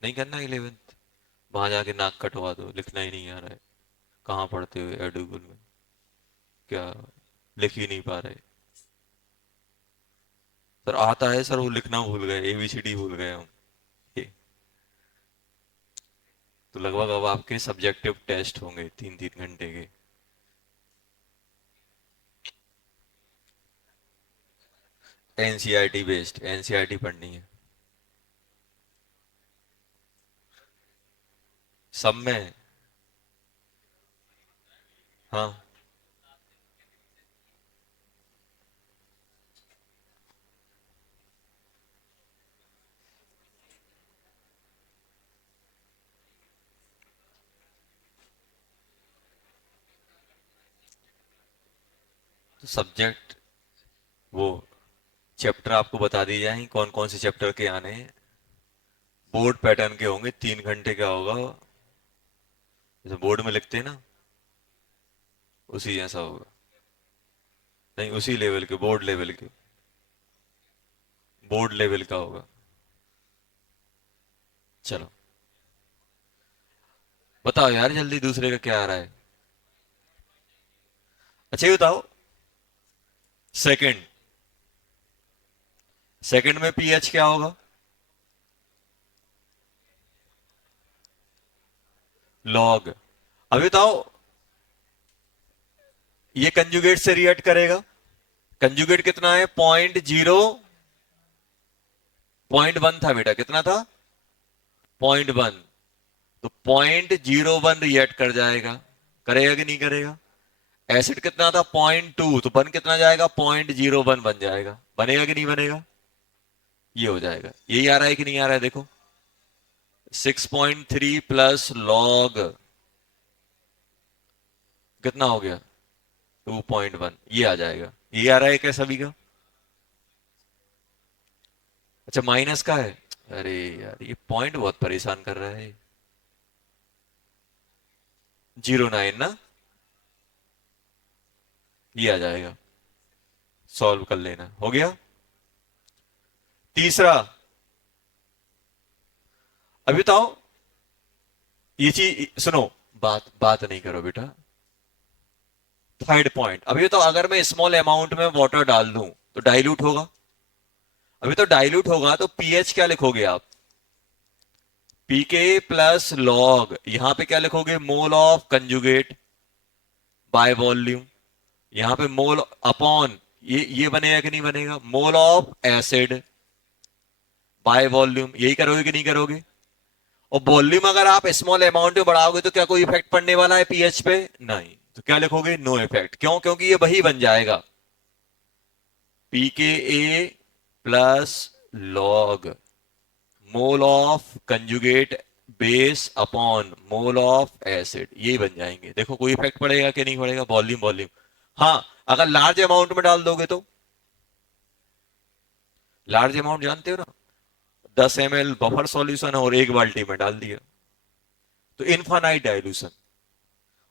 नहीं करना 11th? वहां जाके नाक कटवा दो, लिखना ही नहीं आ रहा है। कहाँ पढ़ते हुए एडुगुल में? क्या लिख ही नहीं पा रहे? सर आता है सर, वो लिखना भूल गए, ABCD भूल गए हम। ये तो लगभग अब आपके सब्जेक्टिव टेस्ट होंगे 3-3 घंटे के। NCERT बेस्ड, NCERT पढ़नी है सब में। हाँ, तो सब्जेक्ट वो चैप्टर आपको बता दी जाए कौन कौन से चैप्टर के आने हैं। बोर्ड पैटर्न के होंगे, 3 घंटे का होगा, जैसे बोर्ड में लिखते हैं ना, उसी जैसा होगा। नहीं, उसी लेवल के, बोर्ड लेवल के, बोर्ड लेवल का होगा। चलो बताओ यार जल्दी, दूसरे का क्या आ रहा है? अच्छा ये बताओ, सेकंड, सेकंड में पीएच क्या होगा? लॉग। अभी बताओ, ये कंजुगेट से रिएक्ट करेगा। कंजुगेट कितना है? 0.1 था बेटा, कितना था? 0.1। तो 0.01 रिएक्ट कर जाएगा, करेगा कि नहीं करेगा? एसिड कितना था? 0.2, तो बन कितना जाएगा? 0.01 बन जाएगा, बनेगा कि नहीं बनेगा? ये हो जाएगा। यही आ रहा है कि नहीं आ रहा है देखो? 6.3 प्लस लॉग कितना हो गया 2.1, ये आ जाएगा। ये आ रहा है क्या सभी का? अच्छा माइनस का है। अरे यार ये पॉइंट बहुत परेशान कर रहा है। 09 ना, ये आ जाएगा। सॉल्व कर लेना, हो गया। तीसरा, अभी बताओ, ये चीज सुनो, बात बात नहीं करो बेटा। थर्ड पॉइंट, अभी तो अगर मैं स्मॉल अमाउंट में वाटर डाल दूं तो डाइल्यूट होगा। अभी तो डाइल्यूट होगा तो पीएच क्या लिखोगे आप? पीके प्लस लॉग, यहां पे क्या लिखोगे? मोल ऑफ कंजुगेट बाय वॉल्यूम। यहां पे मोल अपॉन, ये बनेगा कि नहीं बनेगा? मोल ऑफ एसिड बाय वॉल्यूम, यही करोगे कि नहीं करोगे? और वॉल्यूम अगर आप स्मॉल अमाउंट में बढ़ाओगे तो क्या कोई इफेक्ट पड़ने वाला है पीएच पे? नहीं। तो क्या लिखोगे? No effect. क्यों? क्योंकि ये वही बन जाएगा, PK plus log mole of conjugate base upon mole of acid, यही बन जाएंगे। देखो कोई इफेक्ट पड़ेगा कि नहीं पड़ेगा? Volume volume. हाँ, अगर लार्ज अमाउंट में डाल दोगे तो, लार्ज अमाउंट जानते हो ना, 10 ml बफर सॉल्यूशन है और एक बाल्टी में डाल दिया, तो इनफाइनाइट डाइल्यूशन।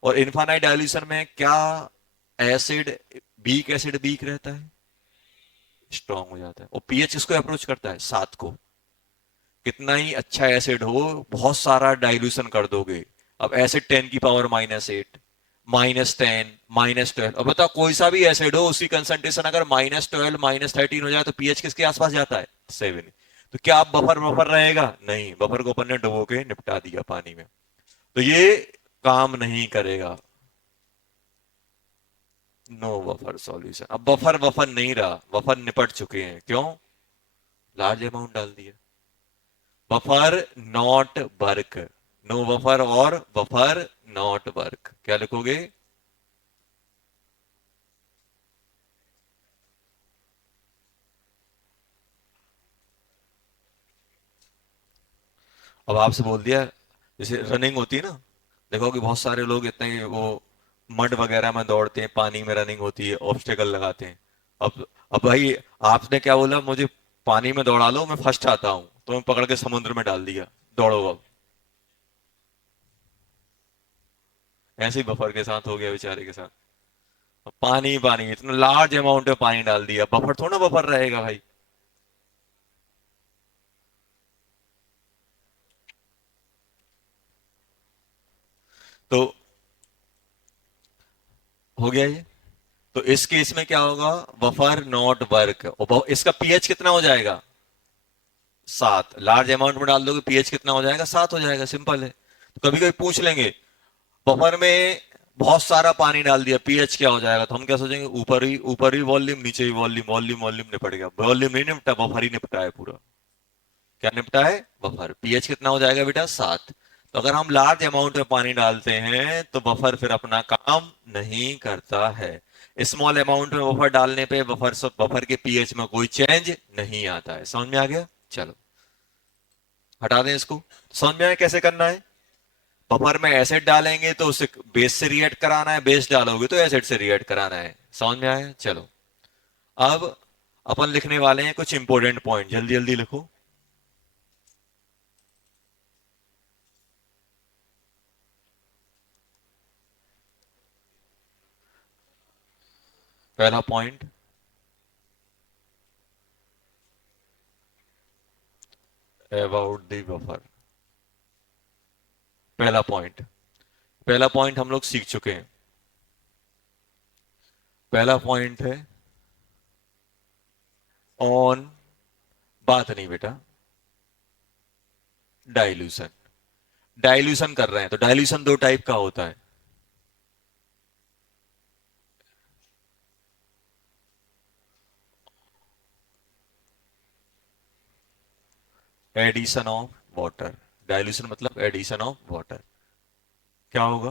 और इनफाइनाइट डाइल्यूशन में क्या एसिड, वीक एसिड वीक रहता है, स्ट्रांग हो जाता है। और पीएच इसको अप्रोच करता है 7 को। कितना ही अच्छा एसिड हो, बहुत सारा डाइल्यूशन कर दोगे। अब एसिड 10⁻⁻8, -10, -12, अब बताओ कोई सा भी एसिड हो उसकी कंसंट्रेशन अगर -12 -13 हो जाए तो पीएच किसके आसपास जाता है? 7। तो क्या आप बफर बफर रहेगा? नहीं, बफर को अपन ने डुबो के निपटा दिया पानी में, तो ये काम नहीं करेगा। No buffer solution. अब बफर बफर नहीं रहा, बफर निपट चुके हैं। क्यों? लार्ज अमाउंट डाल दिया। Buffer not work, no buffer और बफर नॉट वर्क, क्या लिखोगे? अब आपसे बोल दिया, जैसे रनिंग होती है ना, देखो कि बहुत सारे लोग इतने वो मड वगैरह में दौड़ते हैं, पानी में रनिंग होती है, ऑब्स्टेकल लगाते हैं। अब भाई आपने क्या बोला? मुझे पानी में दौड़ा लो, मैं फर्स्ट आता हूं, तो मैं पकड़ के समुद्र में डाल दिया, दौड़ो अब। ऐसे ही बफर के साथ हो गया बेचारे के साथ। अब पानी पानी, इतना लार्ज अमाउंट में पानी डाल दिया, बफर थोड़ा ना बफर रहेगा भाई। तो हो गया ये। तो इस केस में क्या होगा? बफर नॉट वर्क, और इसका पीएच कितना हो जाएगा? 7। लार्ज अमाउंट में डाल दोगे पीएच कितना हो जाएगा? 7 हो जाएगा, सिंपल है। तो कभी कभी पूछ लेंगे, बफर में बहुत सारा पानी डाल दिया, पीएच क्या हो जाएगा? तो हम क्या सोचेंगे, ऊपर ही वॉल्यूम, नीचे ही वॉल्यूम, वॉल्यूम वॉल्यूम निपट गया। वॉल्यूम नहीं निपटा, बफर ही निपटा है पूरा। क्या निपटा है? बफर। पीएच कितना हो जाएगा बेटा? 7। तो अगर हम लार्ज अमाउंट में पानी डालते हैं तो बफर फिर अपना काम नहीं करता है। स्मॉल अमाउंट में बफर डालने पे बफर के पीएच में कोई चेंज नहीं आता है। समझ में आ गया? चलो हटा दें इसको। समझ में आया कैसे करना है? बफर में एसिड डालेंगे तो उसे बेस से रिएक्ट कराना है, बेस डालोगे तो एसिड से रिएक्ट कराना है। समझ में आया? चलो अब अपन लिखने वाले हैं कुछ इंपॉर्टेंट पॉइंट, जल्दी जल्दी लिखो। पहला पॉइंट, अबाउट द बफर। पहला पॉइंट, पहला पॉइंट हम लोग सीख चुके हैं। पहला पॉइंट है ऑन, बात नहीं बेटा, डाइल्यूशन। डाइल्यूशन कर रहे हैं तो डाइल्यूशन दो टाइप का होता है। एडिशन ऑफ वाटर, डाइल्यूशन मतलब एडिशन ऑफ वाटर। क्या होगा?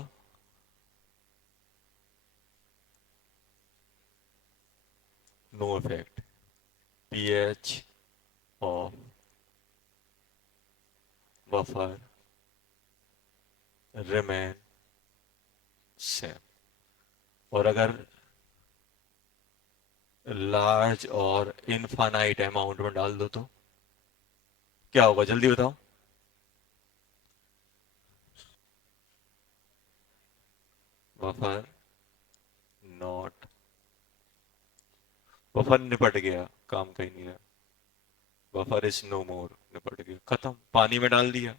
No effect, pH of buffer remain same. और अगर लार्ज और इनफाइनाइट अमाउंट में डाल दो तो क्या होगा, जल्दी बताओ। बफर नॉट, बफर निपट गया, काम का ही नहीं रहा। बफर इज नो मोर, निपट गया, खत्म, पानी में डाल दिया,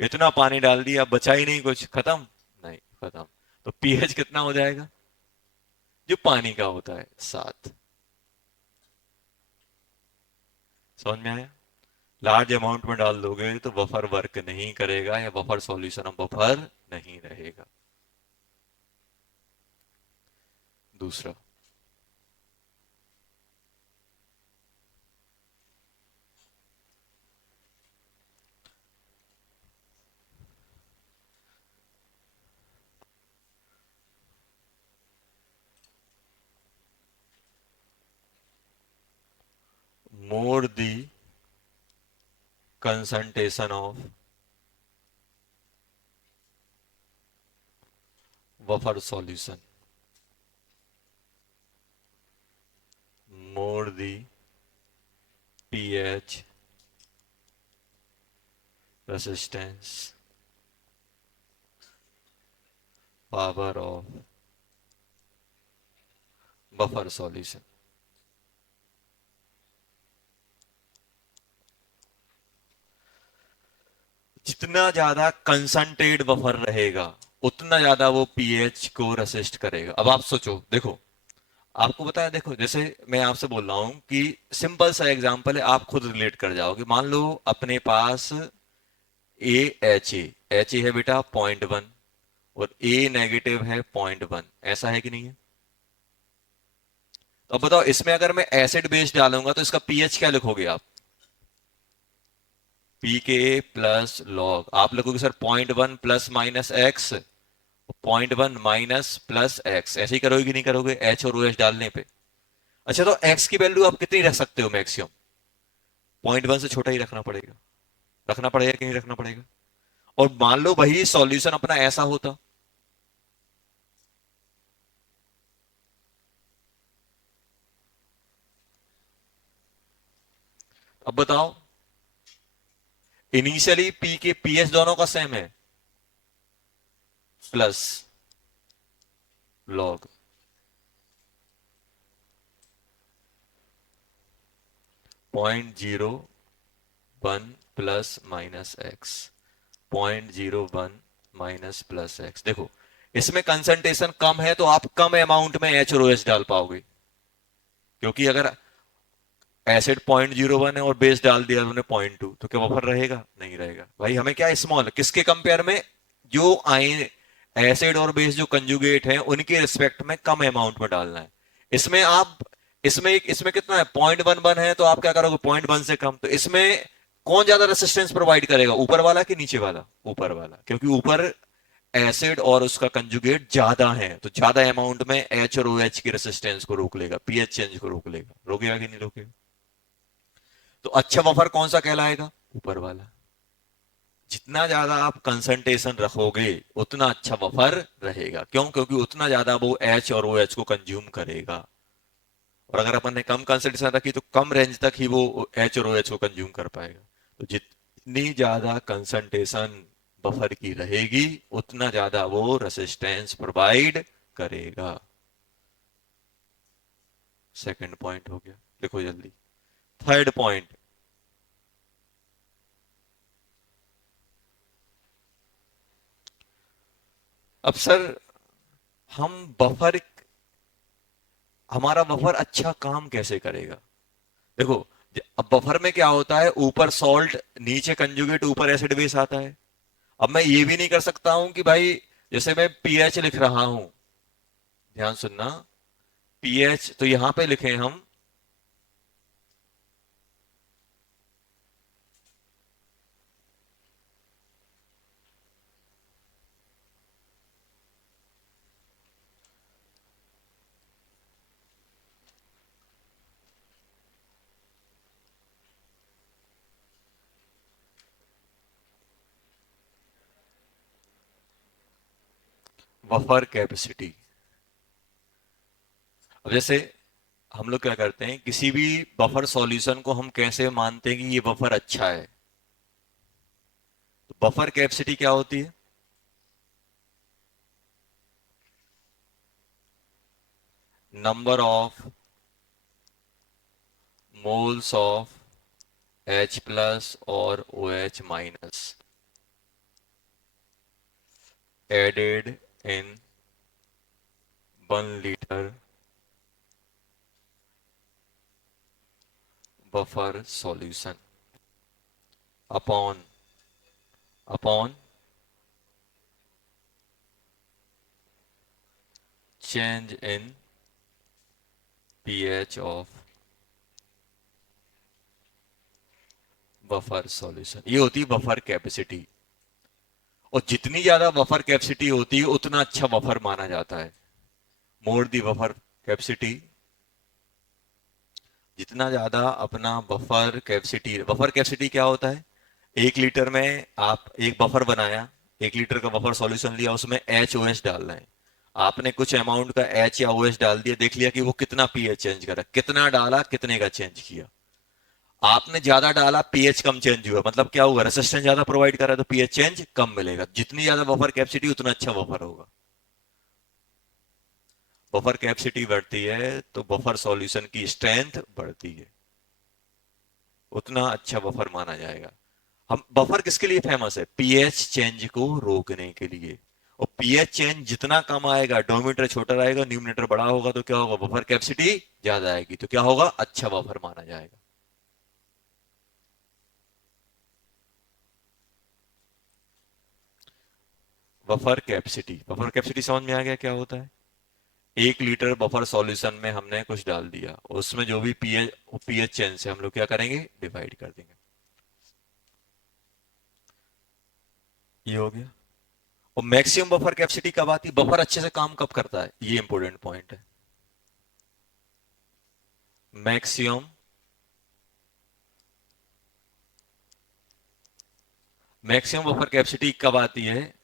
इतना पानी डाल दिया बचा ही नहीं कुछ, खत्म। नहीं, खत्म। तो पीएच कितना हो जाएगा जो पानी का होता है, 7। समझ में आया? लार्ज अमाउंट में डाल दोगे तो बफर वर्क नहीं करेगा, या बफर सॉल्यूशन ऑफ बफर नहीं रहेगा। दूसरा, more the concentration of buffer solution, more the pH resistance power of buffer solution। जितना ज्यादा कंसंट्रेट बफर रहेगा उतना ज्यादा वो पीएच को रेसिस्ट करेगा। अब आप सोचो, देखो, आपको पता है, देखो, जैसे मैं आपसे बोल रहा हूं कि सिंपल सा एग्जांपल है, आप खुद रिलेट कर जाओगे। मान लो अपने पास एच ए है बेटा 0.1, और ए नेगेटिव है 0.1, ऐसा है कि नहीं है? तो अब बताओ, इसमें अगर मैं एसिड बेस डालूंगा तो इसका पीएच क्या लिखोगे आप? पी के प्लस लॉग, आप लिखोगे sir 0.1 plus minus x, 0.1 minus plus x, ऐसे ही करोगे कि नहीं करोगे एच और ओ एच डालने पे? अच्छा, तो एक्स की वैल्यू आप कितनी रख सकते हो मैक्सिमम? 0.1 से छोटा ही रखना पड़ेगा, रखना पड़ेगा कि नहीं रखना पड़ेगा? और मान लो वही सॉल्यूशन अपना ऐसा होता, अब बताओ, इनिशियली पी के पीएच दोनों का सेम है, plus log 0.01 plus minus x, 0.01 minus plus x. देखो, इसमें कंसंट्रेशन कम है तो आप कम अमाउंट में एच और ओ एच डाल पाओगे, क्योंकि अगर एसिड 0.01 है और बेस डाल दिया उन्होंने 0.2, तो क्या बफर रहेगा? नहीं रहेगा भाई। हमें क्या स्मॉल, किसके कंपेयर में? जो आयन, एसिड और बेस जो कंजुगेट हैं उनके रिस्पेक्ट में कम अमाउंट में डालना है। इसमें आप, इसमें कितना है, 0.11 है, तो आप क्या करोगे 0.1 से कम। तो इसमें कौन ज्यादा रेसिस्टेंस प्रोवाइड करेगा, ऊपर वाला कि नीचे वाला? ऊपर वाला, क्योंकि ऊपर एसिड और उसका कंजुगेट ज्यादा है, तो ज्यादा अमाउंट में एच और ओ एच की रेसिस्टेंस को रोक लेगा, पीएच चेंज को रोक लेगा। रोकेगा कि नहीं रोकेगा? तो अच्छा बफर कौन सा कहलाएगा? ऊपर वाला। जितना ज्यादा आप कंसंट्रेशन रखोगे उतना अच्छा बफर रहेगा। क्यों? क्योंकि उतना ज्यादा वो एच और ओ एच को कंज्यूम करेगा। और अगर अपन ने कम कंसंट्रेशन रखी तो कम रेंज तक ही वो एच और ओ एच को कंज्यूम कर पाएगा। तो जितनी ज्यादा कंसंट्रेशन बफर की रहेगी उतना ज्यादा वो रेसिस्टेंस प्रोवाइड करेगा। सेकंड पॉइंट हो गया, देखो जल्दी। थर्ड पॉइंट, अब सर हम बफर, हमारा बफर अच्छा काम कैसे करेगा? देखो, अब बफर में क्या होता है, ऊपर सॉल्ट, नीचे कंजुगेट, ऊपर एसिड बेस आता है। अब मैं ये भी नहीं कर सकता हूं कि भाई, जैसे मैं पीएच लिख रहा हूं, ध्यान सुनना, पीएच तो यहां पे लिखे हम, बफर कैपेसिटी। अब जैसे हम लोग क्या करते हैं, किसी भी बफर सॉल्यूशन को हम कैसे मानते हैं कि ये बफर अच्छा है? तो बफर कैपेसिटी क्या होती है? Number of moles of H plus और OH minus added in 1 litre buffer solution upon upon change in pH of buffer solution. ये होती है बफर कैपेसिटी। और जितनी ज्यादा बफर कैपेसिटी होती है उतना अच्छा बफर माना जाता है। मोर दी बफर कैपेसिटी, जितना ज्यादा अपना बफर कैपेसिटी क्या होता है? 1 लीटर में आप एक बफर बनाया, 1 लीटर का बफर सॉल्यूशन लिया, उसमें HOH डालना है। आपने कुछ अमाउंट का H या OH डाल दिया, देख लिया कि वो कितना पीएच चेंज करा, कितना डाला कितने का चेंज किया। आपने ज्यादा डाला, पीएच कम चेंज हुआ, मतलब क्या होगा? रेसिस्टेंस ज्यादा प्रोवाइड करा तो पीएच चेंज कम मिलेगा। जितनी ज्यादा बफर कैपेसिटी उतना अच्छा बफर होगा। बफर कैपेसिटी बढ़ती है तो बफर सॉल्यूशन की स्ट्रेंथ बढ़ती है, उतना अच्छा बफर माना जाएगा। हम बफर किसके लिए फेमस है? पीएच चेंज को रोकने के लिए। और पीएच चेंज जितना कम आएगा, डोमीटर छोटा रहेगा, न्यूमिनेटर बड़ा होगा, तो क्या होगा? बफर कैपेसिटी ज्यादा आएगी, तो क्या होगा? अच्छा बफर माना जाएगा। बफर कैपेसिटी समझ में आ गया क्या होता है? 1 लीटर बफर सॉल्यूशन में हमने कुछ डाल दिया, उसमें जो भी पीएच चेंज से हम लोग क्या करेंगे? डिवाइड कर देंगे। ये हो गया। और मैक्सिमम बफर कैपेसिटी कब आती है? बफर अच्छे से काम कब करता है? ये इंपॉर्टेंट पॉइंट है। मैक्सिमम मैक्सिमम बफर कैपेसिटी कब आती है?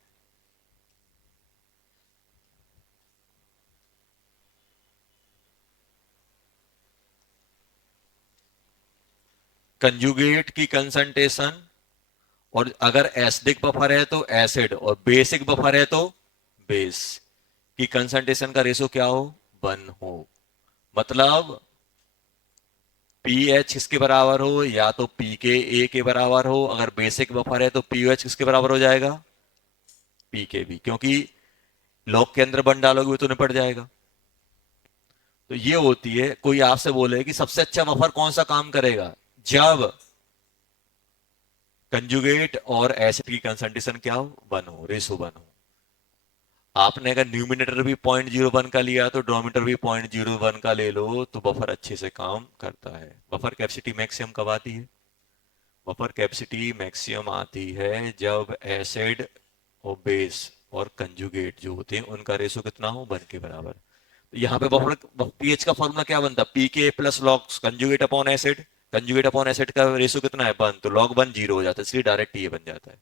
कंजुगेट की कंसंट्रेशन, और अगर एसिडिक बफर है तो एसिड, और बेसिक बफर है तो बेस की कंसंट्रेशन का रेशो क्या हो? 1 हो। मतलब पीएच किसके बराबर हो? या तो पी के ए के बराबर हो, अगर बेसिक बफर है तो पीओएच किसके बराबर हो जाएगा? पी के बी, क्योंकि लॉग के अंदर बन डालोगे तो निपट जाएगा। तो ये होती है, कोई आपसे बोले कि सबसे अच्छा बफर कौन सा काम करेगा, जब कंजुगेट और एसिड की कंसंट्रेशन क्या हो? 1 हो, रेशो 1 हो। आपने अगर न्यूमिनेटर भी 0.01 का लिया तो डोमीटर भी 0.01 का ले लो, तो बफर अच्छे से काम करता है। बफर कैपेसिटी मैक्सिमम कब आती है? बफर कैपेसिटी मैक्सिमम आती है जब एसिड और बेस और कंजुगेट जो होते हैं उनका रेशो कितना हो? 1 के बराबर। तो यहाँ पे बफर पीएच का फॉर्मूला क्या बनता है? पी के plus log conjugate upon acid. Conjugate upon acid का रेशो कितना है? 1, तो लॉग 1 0 हो जाता है, इसलिए डायरेक्ट ये बन जाता है।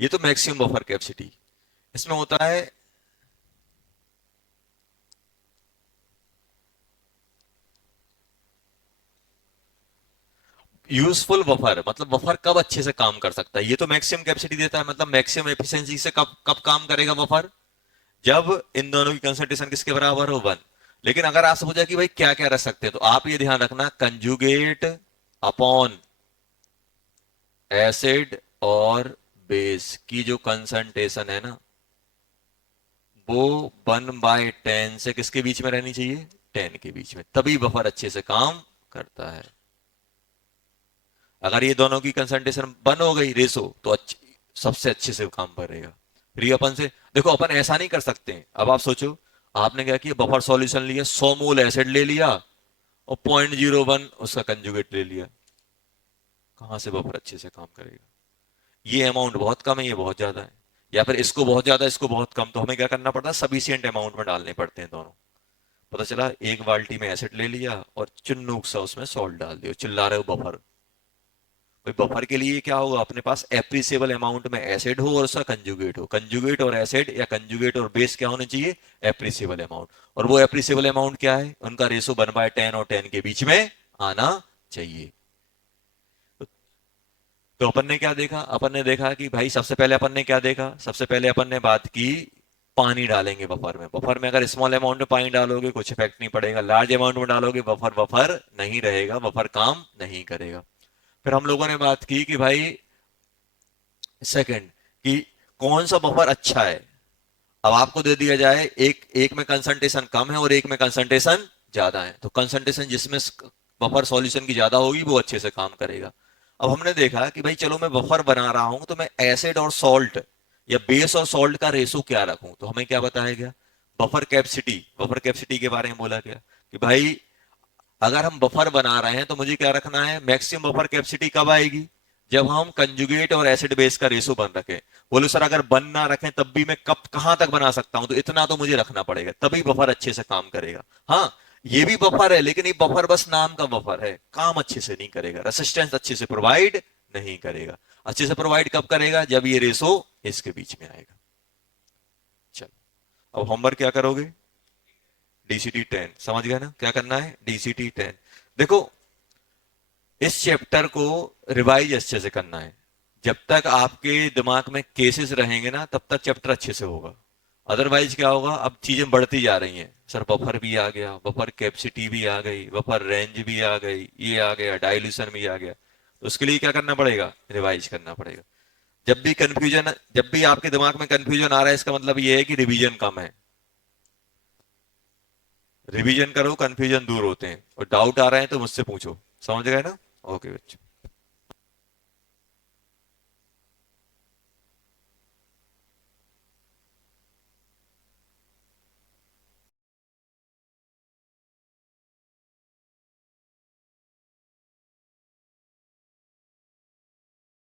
ये तो मैक्सिमम बफर कैपेसिटी। इसमें होता है यूजफुल बफर, मतलब बफर कब अच्छे से काम कर सकता है। ये तो मैक्सिमम कैपेसिटी देता है, मतलब मैक्सिमम एफिशिएंसी से कब कब काम करेगा बफर? जब इन दोनों की कंसंट्रेशन किसके बराबर हो? 1। लेकिन अगर आपसे पूछा कि भाई क्या क्या रख सकते हैं, तो आप ये ध्यान रखना, कंजुगेट अपॉन एसिड और बेस की जो कंसंट्रेशन है ना, वो 1/10 से किसके बीच में रहनी चाहिए? 10 के बीच में, तभी बफर अच्छे से काम करता है। अगर ये दोनों की कंसंट्रेशन 1 हो गई रेशो, तो सबसे अच्छे से काम करेगा। फिर ये अपन से देखो, अपन ऐसा नहीं कर सकते हैं। अब आप सोचो, आपने क्या किया? बफर सॉल्यूशन लिया, 100 मोल एसिड ले लिया और 0.01 उसका कंजुगेट ले लिया, कहां से बफर अच्छे से काम करेगा? ये अमाउंट बहुत कम है, ये बहुत ज्यादा है, या फिर इसको बहुत ज्यादा इसको बहुत कम, तो हमें क्या करना पड़ता है? सफिशियंट अमाउंट में डालने पड़ते हैं दोनों। पता चला एक बाल्टी में एसिड ले लिया और चुन्नूक सा उसमें सॉल्ट डाल दिया, चिल्ला रहे हो बफर, बफर के लिए क्या होगा, अपने पास एप्रिसिएबल अमाउंट में एसिड हो और उसका कंजुगेट हो। कंजुगेट और एसिड या कंजुगेट और बेस क्या होने चाहिए, एप्रिसिएबल अमाउंट। और वो एप्रिसिएबल अमाउंट क्या है, उनका रेशो 1/10 और 10 के बीच में आना चाहिए। तो अपन ने क्या देखा, अपन ने देखा कि भाई सबसे पहले अपन ने क्या देखा, सबसे पहले अपन ने बात की पानी डालेंगे बफर में। बफर में अगर स्मॉल अमाउंट में पानी डालोगे कुछ इफेक्ट नहीं पड़ेगा, लार्ज अमाउंट में डालोगे बफर बफर नहीं रहेगा, बफर काम नहीं करेगा। फिर हम लोगों ने बात की कि भाई सेकंड कि कौन सा बफर अच्छा है। अब आपको दे दिया जाए एक एक में कंसंट्रेशन कम है और एक में कंसंट्रेशन ज्यादा है, तो कंसंट्रेशन जिसमें बफर सॉल्यूशन की ज्यादा होगी वो अच्छे से काम करेगा। अब हमने देखा कि भाई चलो मैं बफर बना रहा हूं तो मैं एसिड और सॉल्ट या बेस और सॉल्ट का रेशो क्या रखूं, तो हमें क्या बताया गया, बफर कैपेसिटी। बफर कैपेसिटी के बारे में बोला गया कि भाई अगर हम बफर बना रहे हैं तो मुझे क्या रखना है, मैक्सिमम बफर कैपेसिटी कब आएगी, जब हम कंजुगेट और एसिड बेस का रेशो बन रखें। बोलो सर अगर बन ना रखें तब भी मैं कब कहां तक बना सकता हूं, तो इतना तो मुझे रखना पड़ेगा तभी बफर अच्छे से काम करेगा। हाँ ये भी बफर है लेकिन ये बफर बस नाम का बफर है, काम अच्छे से नहीं करेगा, रेसिस्टेंस अच्छे से प्रोवाइड नहीं करेगा। अच्छे से प्रोवाइड कब करेगा, जब ये रेशो इसके बीच में आएगा। चलो अब होमवर्क क्या करोगे, डीसीटी 10 समझ गया ना, क्या करना है डीसीटी 10। देखो इस चैप्टर को रिवाइज अच्छे से करना है, जब तक आपके दिमाग में केसेस रहेंगे ना तब तक चैप्टर अच्छे से होगा। अदरवाइज क्या होगा, अब चीजें बढ़ती जा रही हैं, सर बफर भी आ गया, बफर कैपेसिटी भी आ गई, बफर रेंज भी आ गई, ये आ गया, डाइल्यूशन भी आ गया, तो उसके लिए क्या करना पड़ेगा, रिवाइज करना पड़ेगा। जब भी आपके दिमाग में कंफ्यूजन आ रहा है इसका मतलब ये है कि रिवीजन कम है। रिवीजन करो, कंफ्यूजन दूर होते हैं, और डाउट आ रहे हैं तो मुझसे पूछो। समझ गए ना, ओके बच्चों।